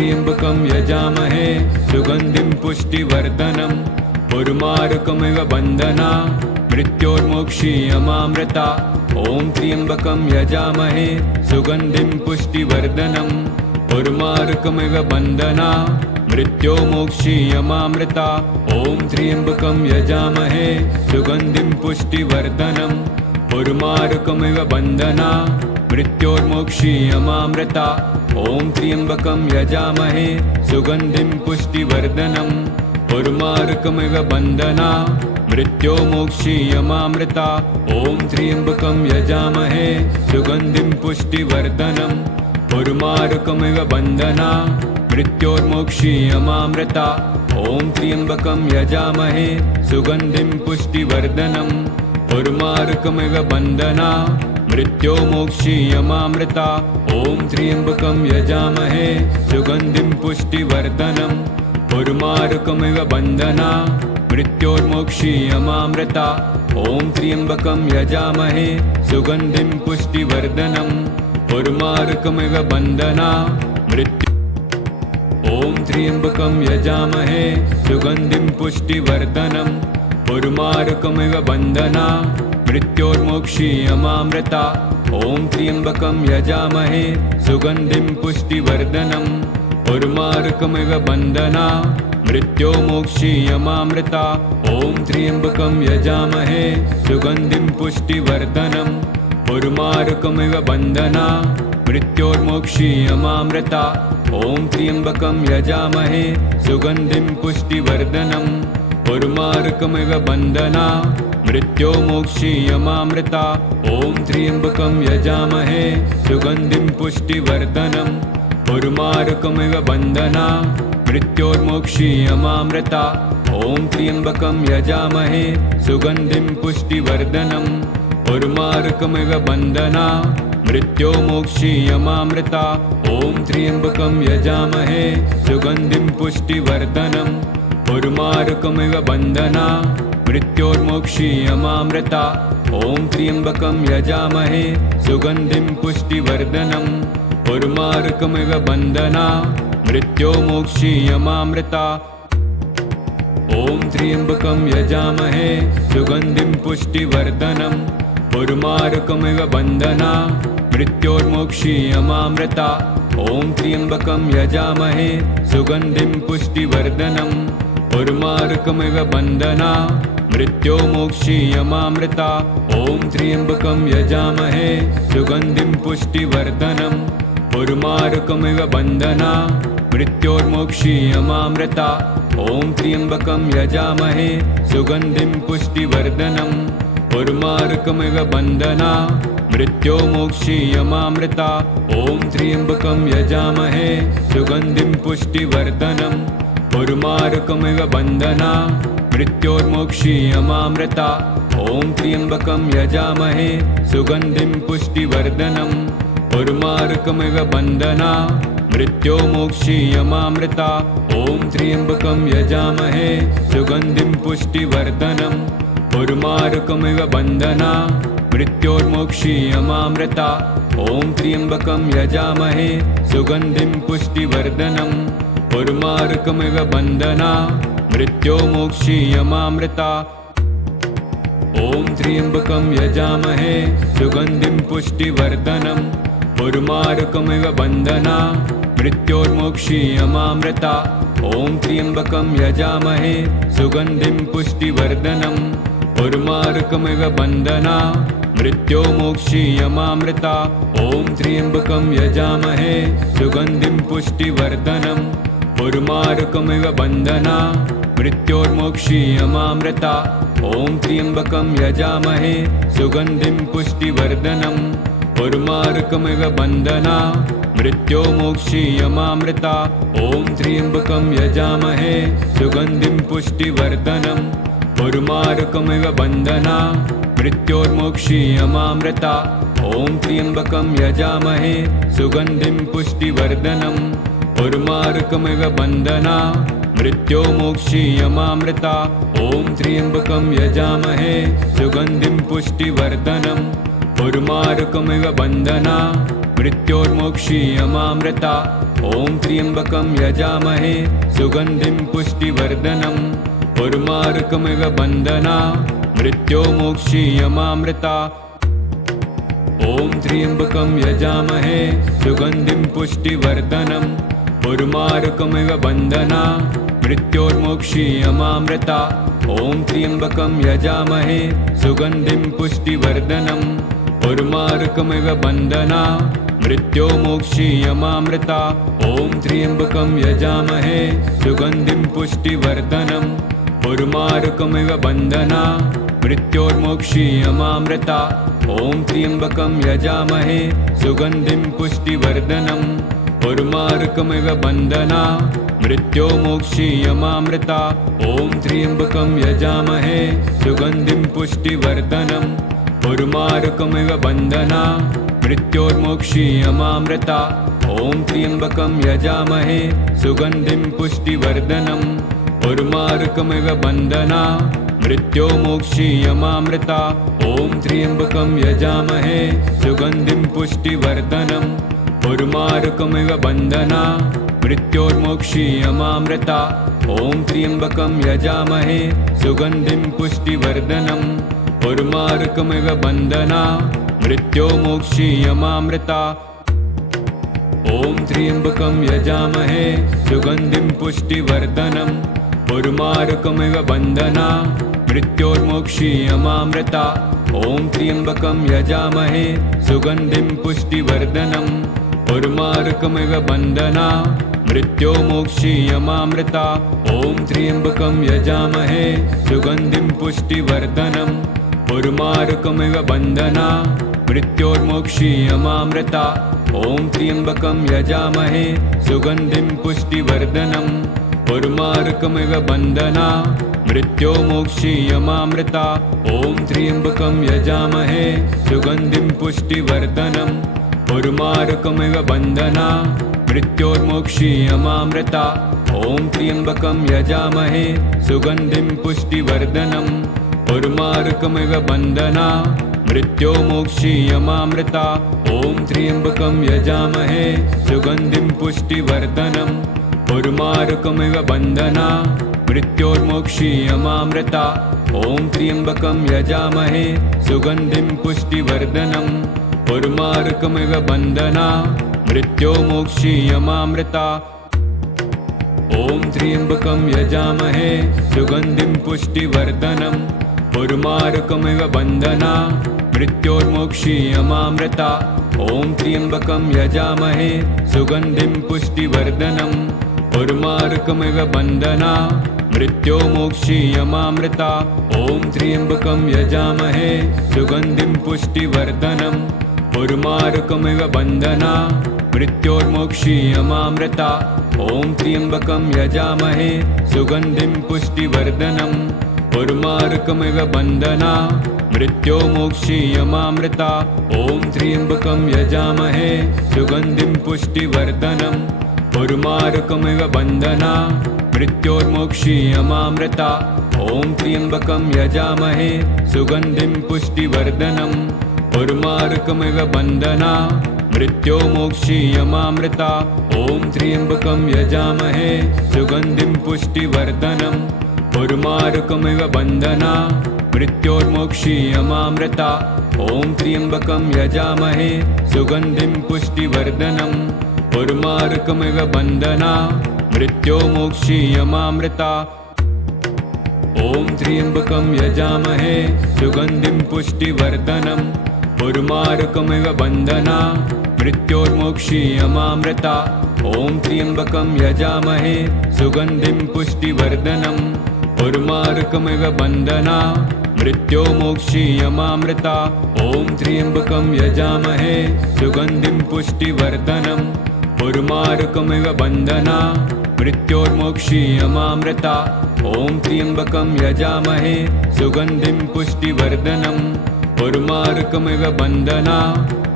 त्र्यम्बकं यजामहे सुगन्धिं पुष्टिवर्धनम् उर्वारुकमिव बन्धना मृत्योर्मोक्षीयमामृता ॐ त्र्यम्बकं यजामहे सुगन्धिं पुष्टिवर्धनम् उर्वारुकमिव बन्धना मृत्योर्मोक्षीयमामृता ॐ त्र्यम्बकं यजामहे सुगन्धिं पुष्टिवर्धनम् उर्वारुकमिव बन्धना मृत्योर्मोक्षीयमामृता ॐ त्र्यम्बकं यजामहे सुगन्धिं पुष्टिवर्धनम् उर्वारुकमिव बन्धना मृत्योर्मोक्षीयमामृता ॐ त्र्यम्बकं यजामहे सुगन्धिं पुष्टिवर्धनम् उर्वारुकमिव बन्धना मृत्योर्मोक्षीयमामृता ॐ त्र्यम्बकं यजामहे सुगन्धिं पुष्टिवर्धनम् उर्वारुकमिव बन्धना मृत्योर्मोक्षीयमामृता ॐ त्र्यम्बकं यजामहे सुगन्धिं पुष्टिवर्धनम् उर्वारुकमिव बन्धना मृत्योर्मोक्षीयमामृता ॐ त्र्यम्बकं यजामहे सुगन्धिं पुष्टिवर्धनम् उर्वारुकमिव बन्धना ॐ त्र्यम्बकं यजामहे सुगन्धिं पुष्टिवर्धनम् उर्वारुकमिव बन्धना मृत्योर्मोक्षीयमामृता ॐ त्र्यम्बकं यजामहे सुगन्धिं पुष्टिवर्धनम् उर्वारुकमिव बन्धना मृत्योर्मोक्षीयमामृता ॐ त्र्यम्बकं यजामहे सुगन्धिं पुष्टिवर्धनम् उर्वारुकमिव बन्धना मृत्योर्मोक्षीयमामृता ॐ त्र्यम्बकं यजामहे सुगन्धिं पुष्टिवर्धनम् उर्वारुकमिव बन्धना मृत्योर्मोक्षीयमामृता ॐ त्र्यम्बकं यजामहे सुगन्धिं पुष्टिवर्धनम् उर्वारुकमिव बन्धना मृत्योर्मोक्षीयमामृता ॐ त्र्यम्बकं यजामहे सुगन्धिं पुष्टिवर्धनम् उर्वारुकमिव बन्धना मृत्योर्मोक्षीयमामृता ॐ त्र्यम्बकं यजामहे सुगन्धिं पुष्टिवर्धनम् उर्वारुकमिव बन्धना मृत्योर्मोक्षीयमामृता ॐ त्र्यम्बकं यजामहे सुगन्धिं पुष्टिवर्धनम् उर्वारुकमिव बन्धना मृत्योर्मोक्षीयमामृता ॐ त्र्यम्बकं यजामहे सुगन्धिं पुष्टिवर्धनम् उर्वारुकमिव बन्धना मृत्योर्मोक्षीयमामृता ॐ त्र्यम्बकं यजामहे सुगन्धिं पुष्टिवर्धनम् उर्वारुकमिव बन्धना मृत्योर्मोक्षीयमामृता ॐ त्र्यम्बकं यजामहे सुगन्धिं पुष्टिवर्धनम् उर्वारुकमिव बन्धना मृत्योर्मोक्षीयमामृता ॐ त्र्यम्बकं यजामहे सुगन्धिं पुष्टिवर्धनम् उर्वारुकमिव बन्धना मृत्योर्मोक्षीयमामृता ॐ त्र्यम्बकं यजामहे सुगन्धिं पुष्टिवर्धनम् उर्वारुकमिव बन्धना मृत्योर्मोक्षीयमामृता ॐ त्र्यम्बकं यजामहे सुगन्धिं पुष्टिवर्धनम् उर्वारुकमिव बन्धना मृत्योर्मोक्षीयमामृता ॐ त्र्यम्बकं यजामहे सुगन्धिं पुष्टिवर्धनम् उर्वारुकमिव बन्धना मृत्योर्मोक्षीयमामृता ॐ त्र्यम्बकं यजामहे सुगन्धिं पुष्टिवर्धनम् उर्वारुकमिव बन्धना मृत्योर्मोक्षीयमामृता ॐ त्र्यम्बकं यजामहे सुगन्धिं पुष्टिवर्धनम् उर्वारुकमिव बन्धना मृत्योर्मोक्षीयमामृता ॐ त्र्यम्बकं यजामहे सुगन्धिं पुष्टिवर्धनम् उर्वारुकमिव बन्धना मृत्योर्मोक्षीयमामृता ॐ त्र्यम्बकं यजामहे सुगन्धिं पुष्टिवर्धनम् उर्वारुकमिव बन्धना मृत्योर्मोक्षीयमामृता ॐ त्र्यम्बकं यजामहे सुगन्धिं पुष्टिवर्धनम् उर्वारुकमिव बन्धना मृत्योर्मोक्षीयमामृता ॐ त्र्यम्बकं यजामहे सुगन्धिं पुष्टिवर्धनम् उर्वारुकमिव बन्धना मृत्योर्मोक्षीयमामृता ॐ त्र्यम्बकं यजामहे सुगन्धिं पुष्टिवर्धनम् उर्वारुकमिव बन्धना मृत्योर्मोक्षीयमामृता ॐ त्र्यम्बकं यजामहे सुगन्धिं पुष्टिवर्धनम् उर्वारुकमिव बन्धना मृत्योर्मोक्षीयमामृता। ॐ त्र्यम्बकं यजामहे सुगन्धिं पुष्टिवर्धनम्। उर्वारुकमिव बन्धना मृत्योर्मोक्षीयमामृता। ॐ त्र्यम्बकं यजामहे सुगन्धिं पुष्टिवर्धनम्। उर्वारुकमिव बन्धना मृत्योर्मोक्षीयमामृता। ॐ त्र्यम्बकं यजामहे सुगन्धिं पुष्टिवर्धनम्। उर्वारुकमिव बन्धना मृत्योर्मोक्षीयमामृता। ॐ त्र्यम्बकं यजामहे सुगन्धिं पुष्टिवर्धनम्। उर्वारुकमिव बन्धना मृत्योर्मोक्षीयमामृता। ॐ त्र्यम्बकं यजामहे सुगन्धिं पुष्टिवर्धनम्। उर्वारुकमिव बन्धना मृत्योर्मोक्षीयमामृता। ॐ त्र्यम्बकं यजामहे सुगन्धिं पुष्टिवर्धनम्। उर्वारुकमिव बन्धना मृत्योर्मोक्षीयमामृता। ॐ त्र्यम्बकं यजामहे सुगन्धिं पुष्टिवर्धनम्। उर्वारुकमिव बन्धना मृत्योर्मोक्षीयमामृता। ॐ त्र्यम्बकं यजामहे सुगन्धिं पुष्टिवर्धनम्। उर्वारुकमिव बन्धना मृत्योर्मोक्षीयमामृता। ॐ त्र्यम्बकं यजामहे सुगन्धिं पुष्टिवर्धनम्। उर्वारुकमिव बन्धना मृत्योर्मोक्षीयमामृता। ॐ त्र्यम्बकं यजामहे सुगन्धिं पुष्टिवर्धनम्। उर्वारुकमिव बन्धना मृत्योर्मोक्षीयमामृता। ॐ त्र्यम्बकं यजामहे सुगन्धिं पुष्टिवर्धनम्। उर्वारुकमिव बन्धना मृत्योर्मोक्षीयमामृता। ॐ त्र्यम्बकं यजामहे सुगन्धिं पुष्टिवर्धनम्। उर्वारुकमिव बन्धना मृत्योर्मोक्षीयमामृता। ॐ त्र्यम्बकं यजामहे सुगन्धिं पुष्टिवर्धनम्। उर्वारुकमिव बन्धना मृत्योर्मोक्षीयमामृता। ॐ त्र्यम्बकं यजामहे सुगन्धिं पुष्टिवर्धनम्। उर्वारुकमिव बन्धना मृत्योर्मोक्षीयमामृता। ॐ त्र्यम्बकं यजामहे सुगन्धिं पुष्टिवर्धनम्। उर्वारुकमिव बन्धना मृत्योर्मोक्षीयमामृता। ॐ त्र्यम्बकं यजामहे सुगन्धिं पुष्टिवर्धनम्। उर्वारुकमिव बन्धना मृत्योर्मोक्षीयमामृता। ॐ त्र्यम्बकं यजामहे सुगन्धिं पुष्टिवर्धनम्। उर्वारुकमिव बन्धना मृत्योर्मोक्षीयमामृता। ॐ त्र्यम्बकं यजामहे सुगन्धिं पुष्टिवर्धनम्। उर्वारुकमिव बन्धना मृत्योर्मोक्षीयमामृता। ॐ त्र्यम्बकं यजामहे सुगन्धिं पुष्टिवर्धनम्। उर्वारुकमिव बन्धना मृत्योर्मोक्षीयमामृता। ॐ त्र्यम्बकं यजामहे सुगन्धिं पुष्टिवर्धनम्। उर्वारुकमिव बन्धना मृत्योर्मोक्षीयमामृता। ॐ त्र्यम्बकं यजामहे सुगन्धिं पुष्टिवर्धनम्। उर्वारुकमिव बन्धना मृत्योर्मोक्षीयमामृता। ॐ त्र्यम्बकं यजामहे सुगन्धिं पुष्टिवर्धनम्। उर्वारुकमिव बन्धना मृत्योर्मोक्षीयमामृता। ॐ त्र्यम्बकं यजामहे सुगन्धिं पुष्टिवर्धनम्। उर्वारुकमिव बन्धना मृत्योर्मोक्षीयमामृता। ॐ त्र्यम्बकं यजामहे सुगन्धिं पुष्टिवर्धनम्। उर्वारुकमिव बन्धना मृत्योर्मोक्षीयमामृता। ॐ त्र्यम्बकं यजामहे सुगन्धिं पुष्टिवर्धनम्। उर्वारुकमिव बन्धना मृत्योर्मोक्षीयमामृता। ॐ त्र्यम्बकं यजामहे सुगन्धिं पुष्टिवर्धनम्। उर्वारुकमिव बन्धना मृत्योर्मोक्षीयमामृता। ॐ त्र्यम्बकं यजामहे सुगन्धिं पुष्टिवर्धनम्। उर्वारुकमिव बन्धना मृत्योर्मोक्षीयमामृता। ॐ त्र्यम्बकं यजामहे सुगन्धिं पुष्टिवर्धनम्। उर्वारुकमिव बन्धना मृत्योर्मोक्षीयमामृता। ॐ त्र्यम्बकं यजामहे सुगन्धिं पुष्टिवर्धनम्। उर्वारुकमिव बन्धना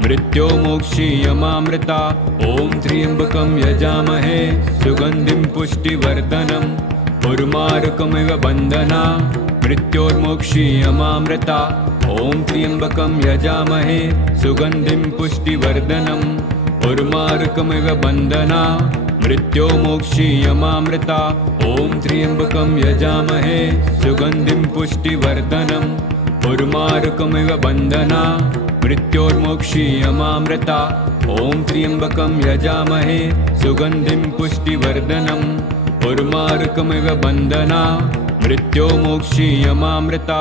मृत्योर्मोक्षीयमामृता। ॐ त्र्यम्बकं यजामहे सुगन्धिं पुष्टिवर्धनम्। उर्वारुकमिव बन्धना मृत्योर्मोक्षीयमामृता। ॐ त्र्यम्बकं यजामहे सुगन्धिं पुष्टिवर्धनम्। उर्मार्कमिव बन्धना मृत्योर्मोक्षीयमामृता ॐ त्र्यम्बकं यजामहे सुगन्धिं पुष्टिवर्धनम् उर्मार्कमिव बन्धना मृत्योर्मोक्षीयमामृता ॐ त्र्यम्बकं यजामहे सुगन्धिं पुष्टिवर्धनम् उर्मार्कमिव बन्धना मृत्योर्मोक्षीयमामृता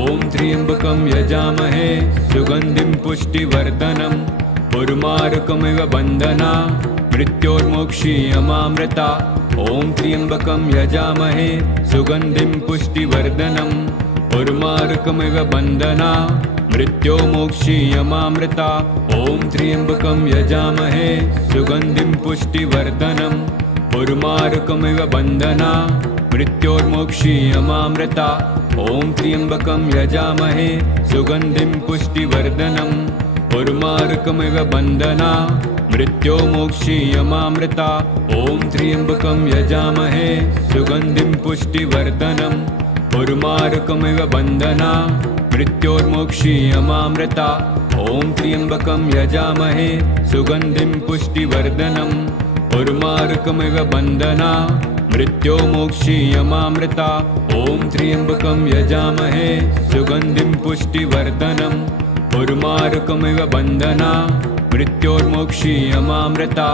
ॐ त्र्यम्बकं यजामहे सुगन्धिं पुष्टिवर्धनम् उर्मार्कमिव बन्धना मृत्योर्मोक्षीयमामृता ॐ त्र्यम्बकं यजामहे सुगन्धिं पुष्टिवर्धनम् उर्मार्कमिव बन्धना मृत्योर्मोक्षीयमामृता ॐ त्र्यम्बकं यजामहे सुगन्धिं पुष्टिवर्धनम् उर्मार्कमिव बन्धना मृत्योर्मोक्षीयमामृता ॐ त्र्यम्बकं यजामहे सुगन्धिं पुष्टिवर्धनम् उर्मार्कमिव बन्धना मृत्योर्मोक्षीयमामृता ॐ त्र्यम्बकं यजामहे सुगन्धिं पुष्टिवर्धनम् उर्मार्कमिव बन्धना मृत्योर्मोक्षीयमामृता ॐ त्र्यम्बकं यजामहे सुगन्धिं पुष्टिवर्धनम् उर्मार्कमिव बन्धना मृत्योर्मोक्षीयमामृता ॐ त्र्यम्बकं यजामहे सुगन्धिं पुष्टिवर्धनम् उर्मार्कमिव बन्धना मृत्योर्मोक्षीयमामृता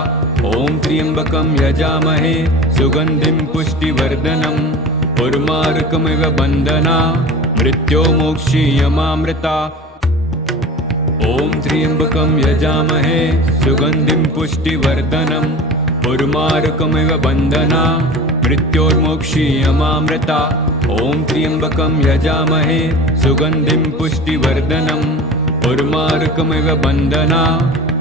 ॐ त्र्यम्बकं यजामहे सुगन्धिं पुष्टिवर्धनम् उर्मार्कमिव बन्धना मृत्योर्मोक्षीयमामृता ॐ त्र्यम्बकं यजामहे सुगन्धिं पुष्टिवर्धनम् उर्मार्कमिव बन्धना मृत्योर्मोक्षीयमामृता ॐ त्र्यम्बकं यजामहे सुगन्धिं पुष्टिवर्धनम् उर्मार्कमिव बन्धना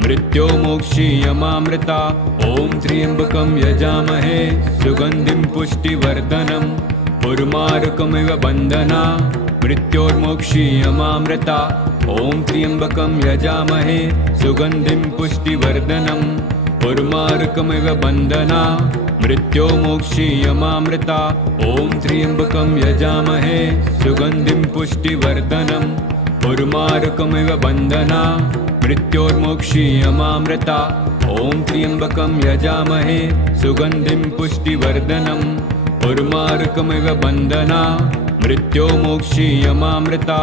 मृत्योर्मोक्षीयमामृता ॐ त्र्यम्बकं यजामहे सुगन्धिं पुष्टिवर्धनम् उर्मार्कमिव बन्धना मृत्योर्मोक्षीयमामृता ॐ त्र्यम्बकं यजामहे सुगन्धिं पुष्टिवर्धनम् उर्मार्कमिव बन्धना मृत्योर्मोक्षीयमामृता ॐ त्र्यम्बकं यजामहे सुगन्धिं पुष्टिवर्धनम् उर्मार्कमिव बन्धना मृत्योर्मोक्षीयमामृता ॐ त्र्यम्बकं यजामहे सुगन्धिं पुष्टिवर्धनम् उर्मार्कमिव बन्धना मृत्योर्मोक्षीयमामृता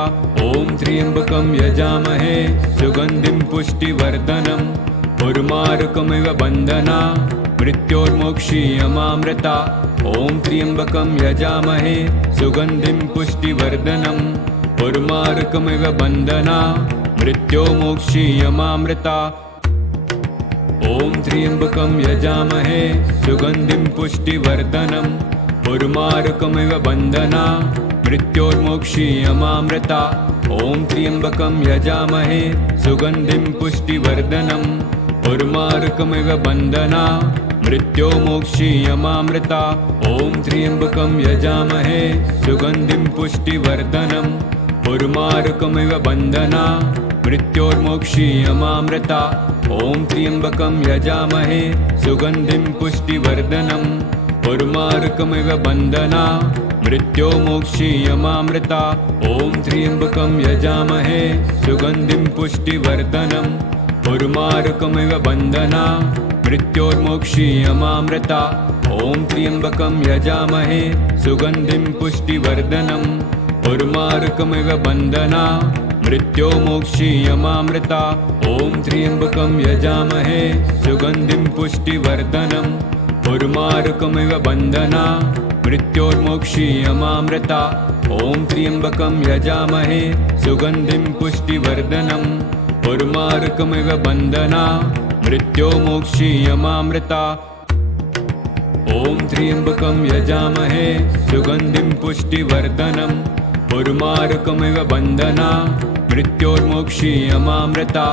ॐ त्र्यम्बकं यजामहे सुगन्धिं पुष्टिवर्धनम् उर्मार्कमिव बन्धना मृत्योर्मोक्षीयमामृता ॐ त्र्यम्बकं यजामहे सुगन्धिं पुष्टिवर्धनम् उर्मार्कमिव बन्धना मृत्योर्मोक्षीयमामृता ॐ त्र्यम्बकं यजामहे सुगन्धिं पुष्टिवर्धनम् उर्मार्कमिव बन्धना मृत्योर्मोक्षीयमामृता ॐ त्र्यम्बकं यजामहे सुगन्धिं पुष्टिवर्धनम् उर्मार्कमिव बन्धना मृत्योर्मोक्षीयमामृता ॐ त्र्यम्बकं यजामहे सुगन्धिं पुष्टिवर्धनम् उर्मार्कमिव बन्धना मृत्योर्मोक्षीयमामृता ॐ त्र्यम्बकं यजामहे सुगन्धिं पुष्टिवर्धनम् उर्मार्कमिव बन्धना मृत्योर्मोक्षीयमामृता ॐ त्र्यम्बकं यजामहे सुगन्धिं पुष्टिवर्धनम् उर्मार्कमिव बन्धना मृत्योर्मोक्षीयमामृता ॐ त्र्यम्बकं यजामहे सुगन्धिं पुष्टिवर्धनम् उर्मार्कमिव बन्धना मृत्योर्मोक्षीयमामृता ॐ त्र्यम्बकं यजामहे सुगन्धिं पुष्टिवर्धनम् उर्मार्कमिव बन्धना मृत्योर्मोक्षीयमामृता ॐ त्र्यम्बकं यजामहे सुगन्धिं पुष्टिवर्धनम् उर्मार्कमिव बन्धना मृत्योर्मोक्षीयमामृता ॐ त्र्यम्बकं यजामहे सुगन्धिं पुष्टिवर्धनम् उर्मार्कमिव बन्धना मृत्योर्मोक्षीयमामृता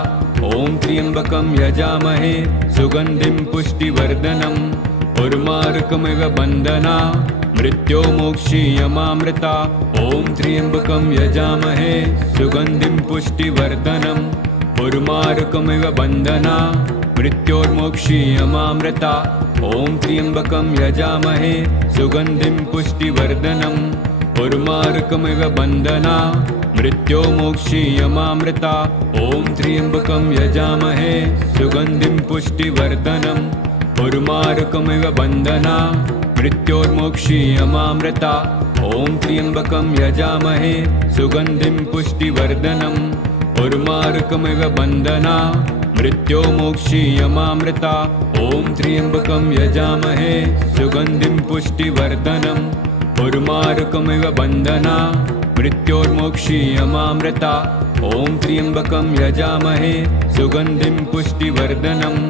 ॐ त्र्यम्बकं यजामहे सुगन्धिं पुष्टिवर्धनम् उर्मार्कमिव बन्धना मृत्योर्मोक्षीयमामृता ॐ त्र्यम्बकं यजामहे सुगन्धिं पुष्टिवर्धनम् उर्मार्कमिव बन्धना मृत्योर्मोक्षीयमामृता ॐ त्र्यम्बकं यजामहे सुगन्धिं पुष्टिवर्धनम् उर्मार्कमिव बन्धना मृत्योर्मोक्षीयमामृता। ॐ त्र्यम्बकं यजामहे सुगन्धिं पुष्टिवर्धनम् उर्वारुकमिव बन्धना मृत्योर्मोक्षीयमामृता। ॐ त्र्यम्बकं यजामहे सुगन्धिं पुष्टिवर्धनम् उर्वारुकमिव बन्धना मृत्योर्मोक्षीयमामृता। ॐ त्र्यम्बकं यजामहे सुगन्धिं पुष्टिवर्धनम् उर्वारुकमिव बन्धना मृत्योर्मोक्षीयमामृता। ॐ त्र्यम्बकं यजामहे सुगन्धिं पुष्टिवर्धनम्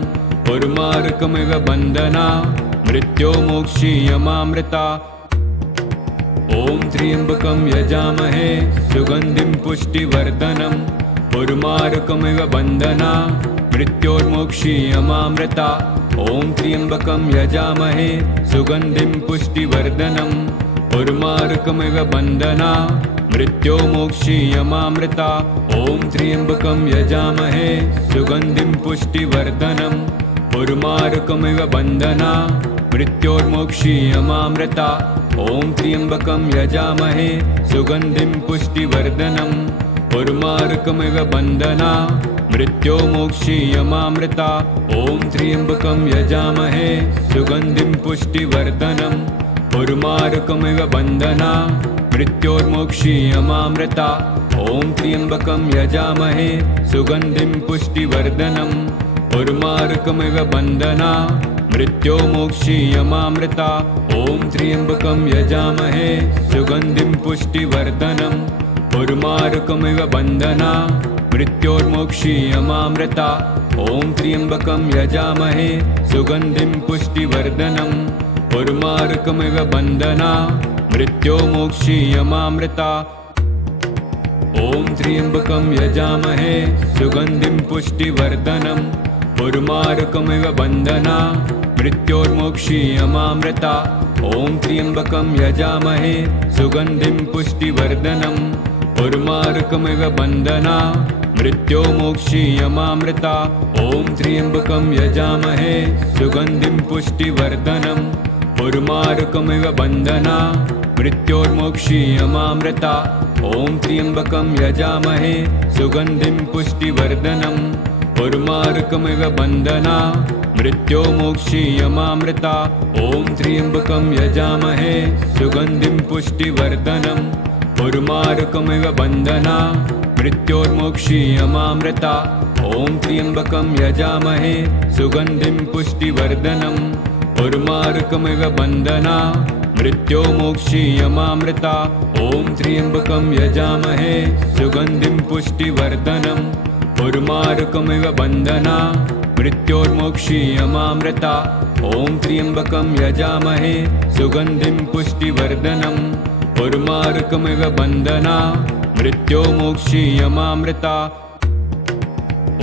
उर्वारुकमिव बन्धना मृत्योर्मोक्षीयमामृता। ॐ त्र्यम्बकं यजामहे सुगन्धिं पुष्टिवर्धनम् उर्वारुकमिव बन्धना मृत्योर्मोक्षीयमामृता। ॐ त्र्यम्बकं यजामहे सुगन्धिं पुष्टिवर्धनम् उर्वारुकमिव बन्धना मृत्योर्मोक्षीयमामृता। ॐ त्र्यम्बकं यजामहे सुगन्धिं पुष्टिवर्धनम् उर्वारुकमिव बन्धना मृत्योर्मोक्षीयमामृता। ॐ त्र्यम्बकं यजामहे सुगन्धिं पुष्टिवर्धनम् उर्वारुकमिव बन्धना मृत्योर्मोक्षीयमामृता। ॐ त्र्यम्बकं यजामहे सुगन्धिं पुष्टिवर्धनम् उर्वारुकमिव बन्धना मृत्योर्मोक्षीयमामृता। ॐ त्र्यम्बकं यजामहे सुगन्धिं पुष्टिवर्धनम् उर्वारुकमिव बन्धना मृत्योर्मोक्षीयमामृता। ॐ त्र्यम्बकं यजामहे सुगन्धिं पुष्टिवर्धनम् उर्वारुकमिव बन्धना मृत्योर्मोक्षीयमामृता। ॐ त्र्यम्बकं यजामहे सुगन्धिं पुष्टिवर्धनम् उर्वारुकमिव बन्धना मृत्योर्मोक्षीयमामृता। ॐ त्र्यम्बकं यजामहे सुगन्धिं पुष्टिवर्धनम् उर्वारुकमिव बन्धना मृत्योर्मोक्षीयमामृता। ॐ त्र्यम्बकं यजामहे सुगन्धिं पुष्टिवर्धनम् उर्वारुकमिव बन्धना मृत्योर्मोक्षीयमामृता। ॐ त्र्यम्बकं यजामहे सुगन्धिं पुष्टिवर्धनम् उर्वारुकमिव बन्धना मृत्योर्मोक्षीयमामृता। ॐ त्र्यम्बकं यजामहे सुगन्धिं पुष्टिवर्धनम् उर्वारुकमिव बन्धना मृत्योर्मोक्षीयमामृता। ॐ त्र्यम्बकं यजामहे सुगन्धिं पुष्टिवर्धनम् उर्वारुकमिव बन्धना मृत्योर्मोक्षीयमामृता। ॐ त्र्यम्बकं यजामहे सुगन्धिं पुष्टिवर्धनम् उर्वारुकमिव बन्धना मृत्योर्मोक्षीयमामृता। ॐ त्र्यम्बकं यजामहे सुगन्धिं पुष्टिवर्धनम् उर्वारुकमिव बन्धना मृत्योर्मोक्षीयमामृता। ॐ त्र्यम्बकं यजामहे सुगन्धिं पुष्टिवर्धनम् उर्वारुकमिव बन्धना मृत्योर्मोक्षीयमामृता।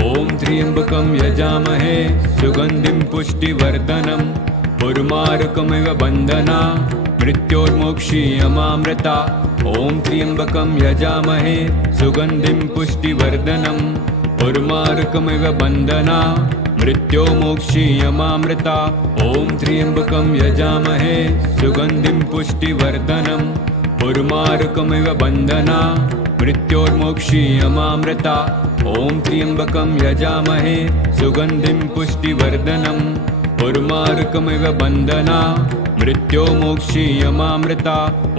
ॐ त्र्यम्बकं यजामहे सुगन्धिं पुष्टिवर्धनम् उर्वारुकमिव बन्धना मृत्योर्मोक्षीयमामृता। ॐ त्र्यम्बकं यजामहे सुगन्धिं पुष्टिवर्धनम् उर्वारुकमिव बन्धना मृत्योर्मोक्षीयमामृता। ॐ त्र्यम्बकं यजामहे सुगन्धिं पुष्टिवर्धनम् उर्वारुकमिव बन्धना मृत्योर्मोक्षीयमामृता। ॐ त्र्यम्बकं यजामहे सुगन्धिं पुष्टिवर्धनम् उर्वारुकमिव बन्धना मृत्योर्मोक्षीयमामृता।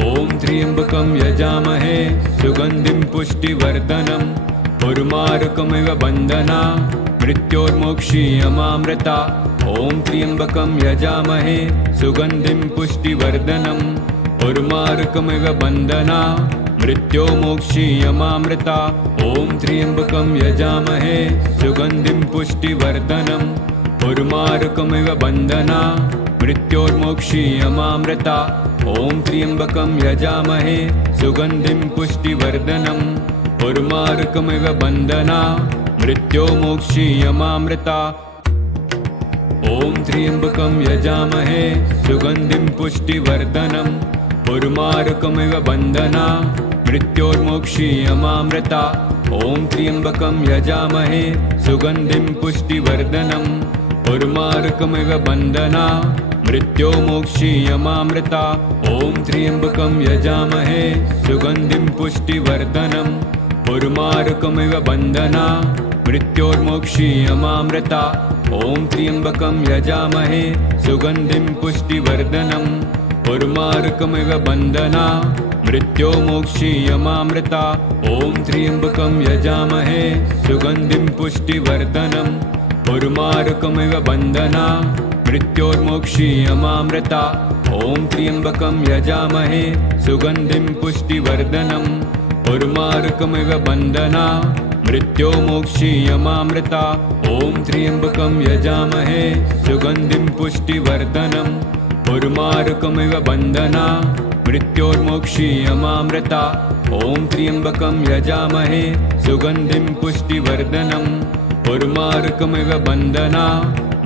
ॐ त्र्यम्बकं यजामहे सुगन्धिं पुष्टिवर्धनम् उर्वारुकमिव बन्धना मृत्योर्मोक्षीयमामृता। ॐ त्र्यम्बकं यजामहे सुगन्धिं पुष्टिवर्धनम् उर्वारुकमिव बन्धना मृत्योर्मोक्षीयमामृता। ॐ त्र्यम्बकं यजामहे सुगन्धिं पुष्टिवर्धनम् उर्वारुकमिव बन्धना मृत्योर्मोक्षीयमामृता। ॐ त्र्यम्बकं यजामहे सुगन्धिं पुष्टिवर्धनम् उर्वारुकमिव बन्धना मृत्योर्मोक्षीयमामृता। ॐ त्र्यम्बकं यजामहे सुगन्धिं पुष्टिवर्धनम् उर्वारुकमिव बन्धना मृत्योर्मोक्षीयमामृता। ॐ त्र्यम्बकं यजामहे सुगन्धिं पुष्टिवर्धनम् उर्वारुकमिव बन्धना मृत्योर्मोक्षीयमामृता। ॐ त्र्यम्बकं यजामहे सुगन्धिं पुष्टिवर्धनम् उर्मारुकमिव बन्धना मृत्योर्मोक्षीयमामृता ॐ त्र्यम्बकं यजामहे सुगन्धिं पुष्टिवर्धनम् उर्मारुकमिव बन्धना मृत्योर्मोक्षीयमामृता ॐ त्र्यम्बकं यजामहे सुगन्धिं पुष्टिवर्धनम् उर्मारुकमिव बन्धना मृत्योर्मोक्षीयमामृता ॐ त्र्यम्बकं यजामहे सुगन्धिं पुष्टिवर्धनम् उर्मारुकमिव बन्धना मृत्योर्मोक्षीयमामृता ॐ त्र्यम्बकं यजामहे सुगन्धिं पुष्टिवर्धनम् उर्मारुकमिव बन्धना मृत्योर्मोक्षीयमामृता ॐ त्र्यम्बकं यजामहे सुगन्धिं पुष्टिवर्धनम् उर्मारुकमिव बन्धना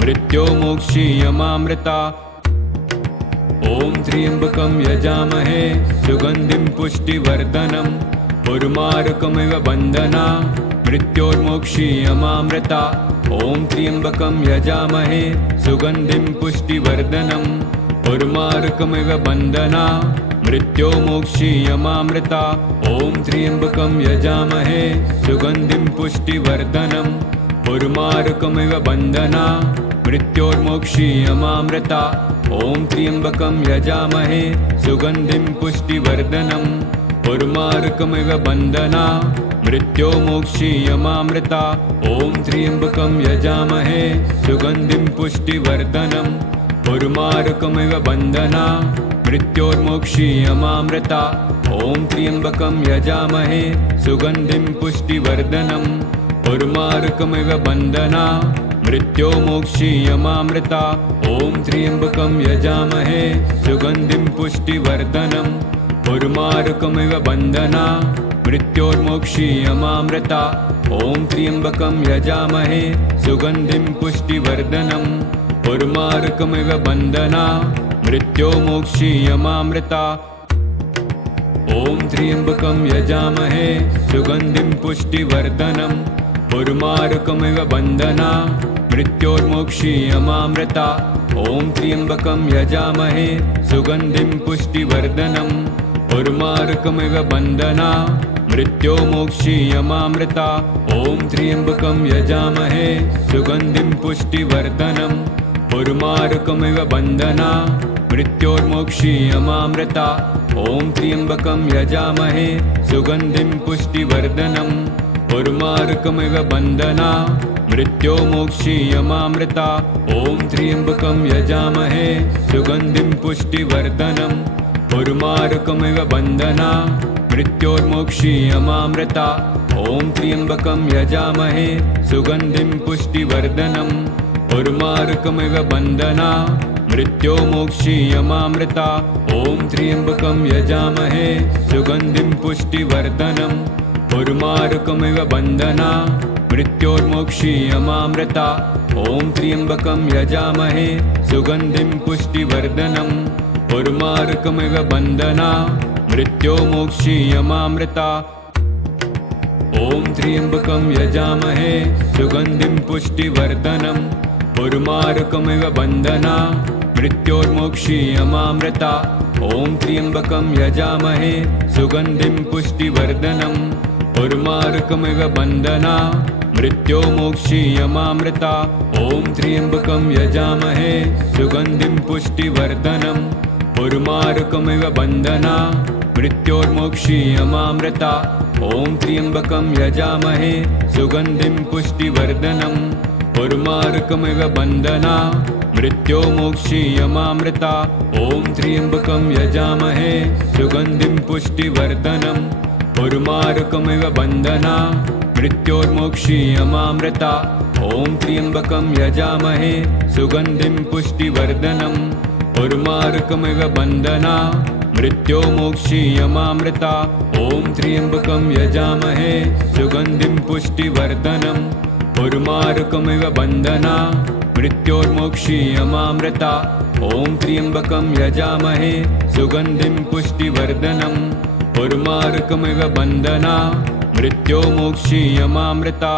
मृत्योर्मोक्षीयमामृता ॐ त्र्यम्बकं यजामहे सुगन्धिं पुष्टिवर्धनम् उर्मारुकमिव बन्धना मृत्योर्मोक्षीयमामृता ॐ त्र्यम्बकं यजामहे सुगन्धिं पुष्टिवर्धनम् उर्मारुकमिव बन्धना मृत्योर्मोक्षीयमामृता ॐ त्र्यम्बकं यजामहे सुगन्धिं पुष्टिवर्धनम् उर्मारुकमिव बन्धना मृत्योर्मोक्षीयमामृता ॐ त्र्यम्बकं यजामहे सुगन्धिं पुष्टिवर्धनम् उर्मारुकमिव बन्धना मृत्योर्मोक्षीयमामृता ॐ त्र्यम्बकं यजामहे सुगन्धिं पुष्टिवर्धनम् उर्मारुकमिव बन्धना मृत्योर्मोक्षीयमामृता ॐ त्र्यम्बकं यजामहे सुगन्धिं पुष्टिवर्धनम् उर्मारुकमिव बन्धना मृत्योर्मोक्षीयमामृता ॐ त्र्यम्बकं यजामहे सुगन्धिं पुष्टिवर्धनम् उर्मारुकमिव बन्धना मृत्योर्मोक्षीयमामृता ॐ त्र्यम्बकं यजामहे सुगन्धिं पुष्टिवर्धनम् उर्मारुकमिव बन्धना मृत्योर्मोक्षीयमामृता ॐ त्र्यम्बकं यजामहे सुगन्धिं पुष्टिवर्धनम् उर्मारुकमिव बन्धना मृत्योर्मोक्षीयमामृता ॐ त्र्यम्बकं यजामहे सुगन्धिं पुष्टिवर्धनम् उर्मारुकमिव बन्धना मृत्योर्मोक्षीयमामृता ॐ त्र्यम्बकं यजामहे सुगन्धिं पुष्टिवर्धनम् उर्मारुकमिव बन्धना मृत्योर्मोक्षीयमामृता ॐ त्र्यम्बकं यजामहे सुगन्धिं पुष्टिवर्धनम् उर्मारुकमिव बन्धना मृत्योर्मोक्षीयमामृता ॐ त्र्यम्बकं यजामहे सुगन्धिं पुष्टिवर्धनम् उर्मारुकमिव बन्धना मृत्योर्मोक्षीयमामृता ॐ त्र्यम्बकं यजामहे सुगन्धिं पुष्टिवर्धनम् उर्मारुकमिव बन्धना मृत्योर्मोक्षीयमामृता ॐ त्र्यम्बकं यजामहे सुगन्धिं पुष्टिवर्धनम् उर्मारुकमिव बन्धना मृत्योर्मोक्षीयमामृता ॐ त्र्यम्बकं यजामहे सुगन्धिं पुष्टिवर्धनम् उर्मारुकमिव बन्धना मृत्योर्मोक्षीयमामृता ॐ त्र्यम्बकं यजामहे सुगन्धिं पुष्टिवर्धनम् उर्मारुकमिव बन्धना मृत्योर्मोक्षीयमामृता ॐ त्र्यम्बकं यजामहे सुगन्धिं पुष्टिवर्धनम् उर्मारुकमिव बन्धना मृत्योर्मोक्षीयमामृता ॐ त्र्यम्बकं यजामहे सुगन्धिं पुष्टिवर्धनम् उर्मारुकमिव बन्धना मृत्योर्मोक्षीयमामृता ॐ त्र्यम्बकं यजामहे सुगन्धिं पुष्टिवर्धनम् उर्मारुकमिव बन्धना मृत्योर्मोक्षीयमामृता ॐ त्र्यम्बकं यजामहे सुगन्धिं पुष्टिवर्धनम् उर्मारुकमिव बन्धना मृत्योर्मोक्षीयमामृता ॐ त्र्यम्बकं यजामहे सुगन्धिं पुष्टिवर्धनम् उर्मारुकमिव बन्धना मृत्योर्मोक्षीयमामृता ॐ त्र्यम्बकं यजामहे सुगन्धिं पुष्टिवर्धनम् उर्मारुकमिव बन्धना मृत्योर्मोक्षीयमामृता ॐ त्र्यम्बकं यजामहे सुगन्धिं पुष्टिवर्धनम् उर्मारुकमिव बन्धना मृत्योर्मोक्षीयमामृता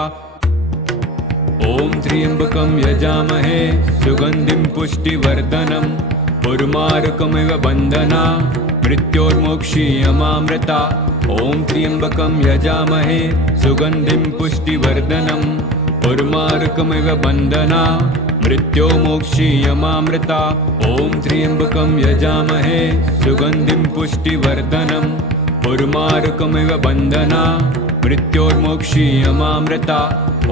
ॐ त्र्यम्बकं यजामहे सुगन्धिं पुष्टिवर्धनम् उर्मारुकमिव बन्धना मृत्योर्मोक्षीयमामृता ॐ त्र्यम्बकं यजामहे सुगन्धिं पुष्टिवर्धनम् उर्वारुकमिव बन्धना मृत्योर्मोक्षीयमामृता ॐ त्र्यम्बकं यजामहे सुगन्धिं पुष्टिवर्धनम् उर्वारुकमिव बन्धना मृत्योर्मोक्षीयमामृता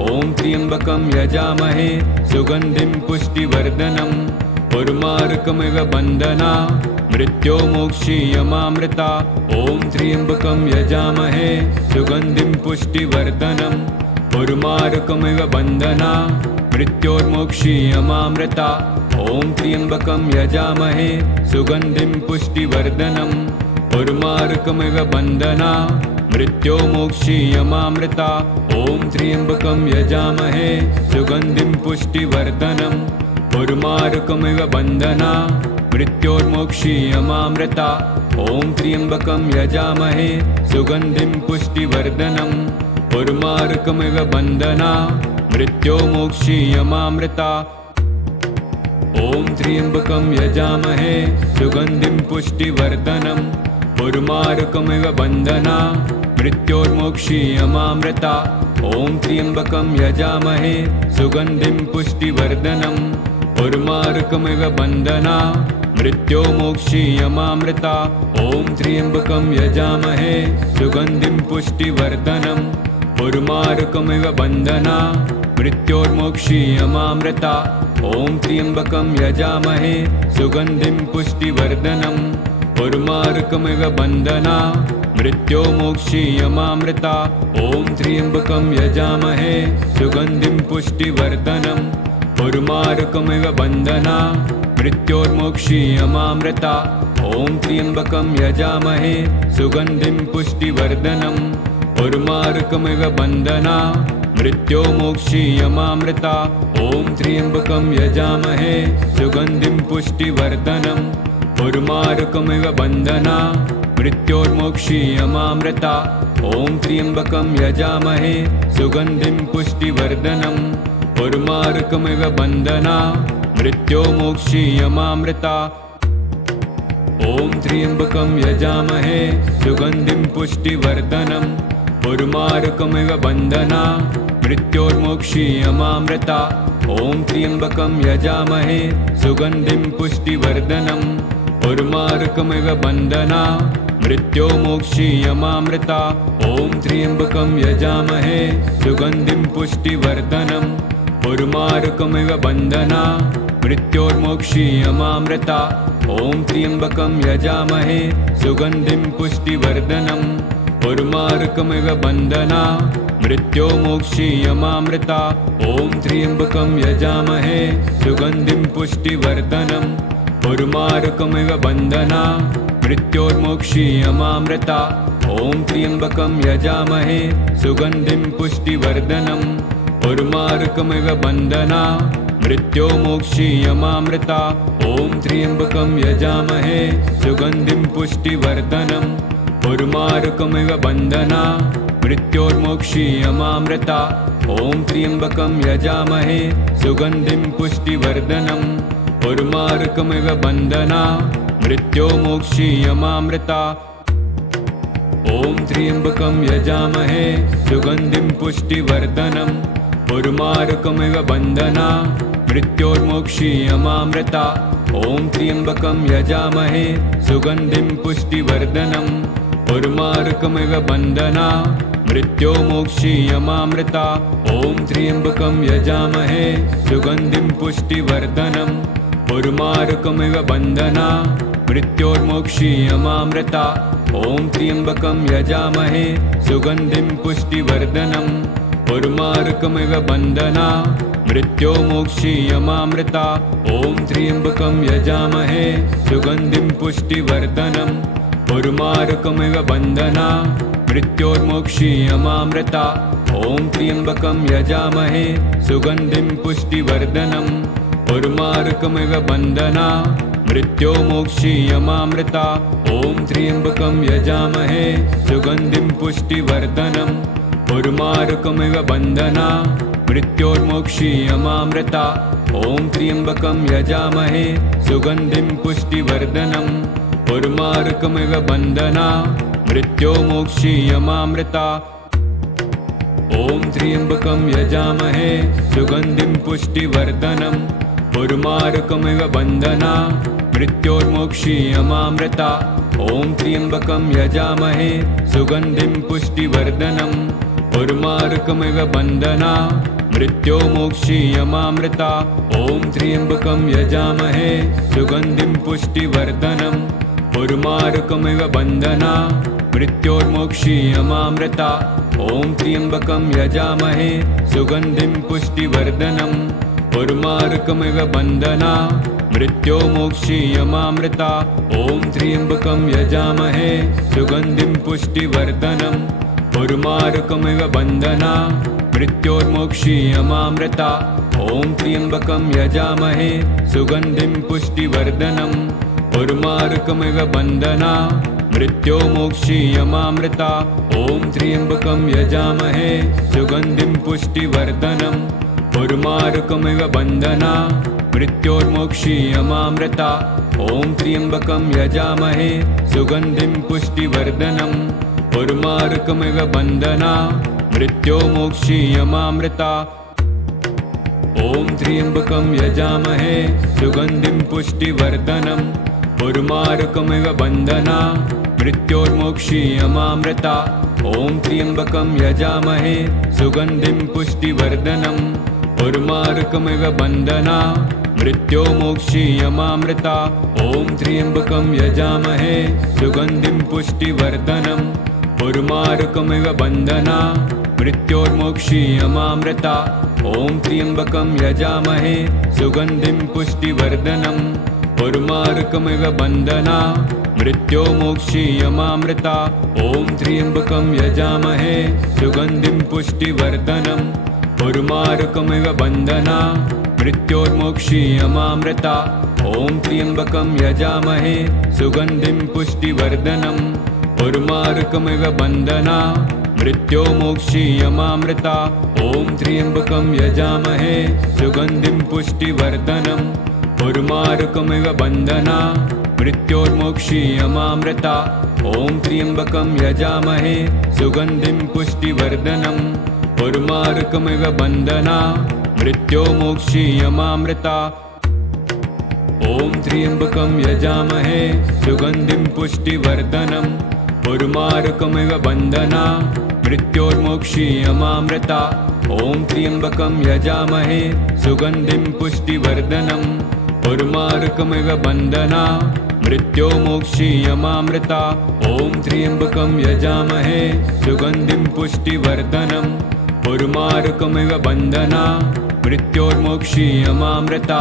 ॐ त्र्यम्बकं यजामहे सुगन्धिं पुष्टिवर्धनम् उर्वारुकमिव बन्धना मृत्योर्मोक्षीयमामृता ॐ त्र्यम्बकं यजामहे सुगन्धिं पुष्टिवर्धनम् उर्वारुकमिव बन्धना मृत्योर्मोक्षीयमामृता ॐ त्र्यम्बकं यजामहे सुगन्धिं पुष्टिवर्धनम् उर्वारुकमिव बन्धना मृत्योर्मोक्षीयमामृता ॐ त्र्यम्बकं यजामहे सुगन्धिं पुष्टिवर्धनम् उर्वारुकमिव बन्धना मृत्योर्मोक्षीयमामृता ॐ त्र्यम्बकं यजामहे सुगन्धिं पुष्टिवर्धनम् उर्वारुकमिव बन्धना मृत्योर्मोक्षीयमामृता ॐ त्र्यम्बकं यजामहे सुगन्धिं पुष्टिवर्धनम् उर्वारुकमिव बन्धना मृत्योर्मोक्षीयमामृता ॐ त्र्यम्बकं यजामहे सुगन्धिं पुष्टिवर्धनम् उर्वारुकमिव बन्धना मृत्योर्मोक्षीयमामृता ॐ त्र्यम्बकं यजामहे सुगन्धिं पुष्टिवर्धनम् उर्वारुकमिव बन्धना मृत्योर्मोक्षीयमामृता ॐ त्र्यम्बकं यजामहे सुगन्धिं पुष्टिवर्धनम् उर्वारुकमिव बन्धना मृत्योर्मोक्षीयमामृता ॐ त्र्यम्बकं यजामहे सुगन्धिं पुष्टिवर्धनम् उर्वारुकमिव बन्धना मृत्योर्मोक्षीयमामृता ॐ त्र्यम्बकं यजामहे सुगन्धिं पुष्टिवर्धनम् उर्वारुकमिव बन्धना मृत्योर्मोक्षीयमामृता ॐ त्र्यम्बकं यजामहे सुगन्धिं पुष्टिवर्धनम् उर्वारुकमिव बन्धना मृत्योर्मोक्षीयमामृता ॐ त्र्यम्बकं यजामहे सुगन्धिं पुष्टिवर्धनम् उर्वारुकमिव बन्धना मृत्योर्मोक्षीयमामृता ॐ त्र्यम्बकं यजामहे सुगन्धिं पुष्टिवर्धनम् उर्वारुकमिव बन्धना मृत्योर्मोक्षीयमामृता ॐ त्र्यम्बकं यजामहे सुगन्धिं पुष्टिवर्धनम् उर्वारुकमिव बन्धना मृत्योर्मोक्षीयमामृता ॐ त्र्यम्बकं यजामहे सुगन्धिं पुष्टिवर्धनम् उर्वारुकमिव बन्धना मृत्योर्मोक्षीयमामृता ॐ त्र्यम्बकं यजामहे सुगन्धिं पुष्टिवर्धनम् उर्वारुकमिव बन्धना मृत्योर्मोक्षीयमामृता ॐ त्र्यम्बकं यजामहे सुगन्धिं पुष्टिवर्धनम् उर्वारुकमिव बन्धना मृत्योर्मोक्षीयमामृता ॐ त्र्यम्बकं यजामहे सुगन्धिं पुष्टिवर्धनम् उर्वारुकमिव बन्धना मृत्योर्मोक्षीयमामृता ॐ त्र्यम्बकं यजामहे सुगन्धिं पुष्टिवर्धनम् उर्वारुकमिव बन्धना मृत्योर्मोक्षीयमामृता ॐ त्र्यम्बकं यजामहे सुगन्धिं पुष्टिवर्धनम् उर्वारुकमिव बन्धना मृत्योर्मोक्षीयमामृता ॐ त्र्यम्बकं यजामहे सुगन्धिं पुष्टिवर्धनम् उर्वारुकमिव बन्धना मृत्योर्मोक्षीयमामृता ॐ त्र्यम्बकं यजामहे सुगन्धिं पुष्टिवर्धनम् उर्वारुकमिव बन्धना मृत्योर्मोक्षीयमामृता ॐ त्र्यम्बकं यजामहे सुगन्धिं पुष्टिवर्धनम् उर्वारुकमिव बन्धना मृत्योर्मोक्षीयमामृता ॐ त्र्यम्बकं यजामहे सुगन्धिं पुष्टिवर्धनम् उर्वारुकमिव बन्धना मृत्योर्मोक्षीयमामृता ॐ त्र्यम्बकं यजामहे सुगन्धिं पुष्टिवर्धनम् उर्वारुकमिव बन्धना मृत्योर्मोक्षीयमामृता ॐ त्र्यम्बकं यजामहे सुगन्धिं पुष्टिवर्धनम् उर्वारुकमिव बन्धना मृत्योर्मोक्षीयमामृता ॐ त्र्यम्बकं यजामहे सुगन्धिं पुष्टिवर्धनम् उर्वारुकमिव बन्धना मृत्योर्मोक्षीयमामृता ॐ त्र्यम्बकं यजामहे सुगन्धिं पुष्टिवर्धनम् उर्वारुकमिव बन्धना मृत्योर्मोक्षीयमामृता। ॐ त्र्यम्बकं यजामहे सुगन्धिं पुष्टिवर्धनम् उर्वारुकमिव बन्धना मृत्योर्मोक्षीयमामृता। ॐ त्र्यम्बकं यजामहे सुगन्धिं पुष्टिवर्धनम् उर्वारुकमिव बन्धना मृत्योर्मोक्षीयमामृता। ॐ त्र्यम्बकं यजामहे सुगन्धिं पुष्टिवर्धनम् उर्वारुकमिव बन्धना मृत्योर्मोक्षीयमामृता। ॐ त्र्यम्बकं यजामहे सुगन्धिं पुष्टिवर्धनम् उर्वारुकमिव बन्धना मृत्योर्मोक्षीयमामृता। ॐ त्र्यम्बकं यजामहे सुगन्धिं पुष्टिवर्धनम् उर्वारुकमिव बन्धना मृत्योर्मोक्षीयमामृता। ॐ त्र्यम्बकं यजामहे सुगन्धिं पुष्टिवर्धनम् उर्वारुकमिव बन्धना मृत्योर्मोक्षीयमामृता। ॐ त्र्यम्बकं यजामहे सुगन्धिं पुष्टिवर्धनम् उर्वारुकमिव बन्धना मृत्योर्मोक्षीयमामृता। ॐ त्र्यम्बकं यजामहे सुगन्धिं पुष्टिवर्धनम् उर्वारुकमिव बन्धना मृत्योर्मोक्षीयमामृता। ॐ त्र्यम्बकं यजामहे सुगन्धिं पुष्टिवर्धनम् उर्वारुकमिव बन्धना मृत्योर्मोक्षीयमामृता। ॐ त्र्यम्बकं यजामहे सुगन्धिं पुष्टिवर्धनम् उर्वारुकमिव बन्धना मृत्योर्मोक्षीयमामृता। ॐ त्र्यम्बकं यजामहे सुगन्धिं पुष्टिवर्धनम् उर्वारुकमिव बन्धना मृत्योर्मोक्षीयमामृता। ॐ त्र्यम्बकं यजामहे सुगन्धिं पुष्टिवर्धनम् उर्वारुकमिव बन्धना मृत्योर्मोक्षीयमामृता। ॐ त्र्यम्बकं यजामहे सुगन्धिं पुष्टिवर्धनम् उर्वारुकमिव बन्धना मृत्योर्मोक्षीयमामृता। ॐ त्र्यम्बकं यजामहे सुगन्धिं पुष्टिवर्धनम् उर्वारुकमिव बन्धना मृत्योर्मोक्षीयमामृता। ॐ त्र्यम्बकं यजामहे सुगन्धिं पुष्टिवर्धनम् उर्वारुकमिव बन्धना मृत्योर्मोक्षीयमामृता। ॐ त्र्यम्बकं यजामहे सुगन्धिं पुष्टिवर्धनम् उर्वारुकमिव बन्धना मृत्योर्मोक्षीयमामृता। ॐ त्र्यम्बकं यजामहे सुगन्धिं पुष्टिवर्धनम् उर्वारुकमिव बन्धना मृत्योर्मोक्षीयमामृता। ॐ त्र्यम्बकं यजामहे सुगन्धिं पुष्टिवर्धनम् उर्वारुकमिव बन्धना मृत्योर्मोक्षीयमामृता। ॐ त्र्यम्बकं यजामहे सुगन्धिं पुष्टिवर्धनम् उर्वारुकमिव बन्धना मृत्योर्मोक्षीयमामृता।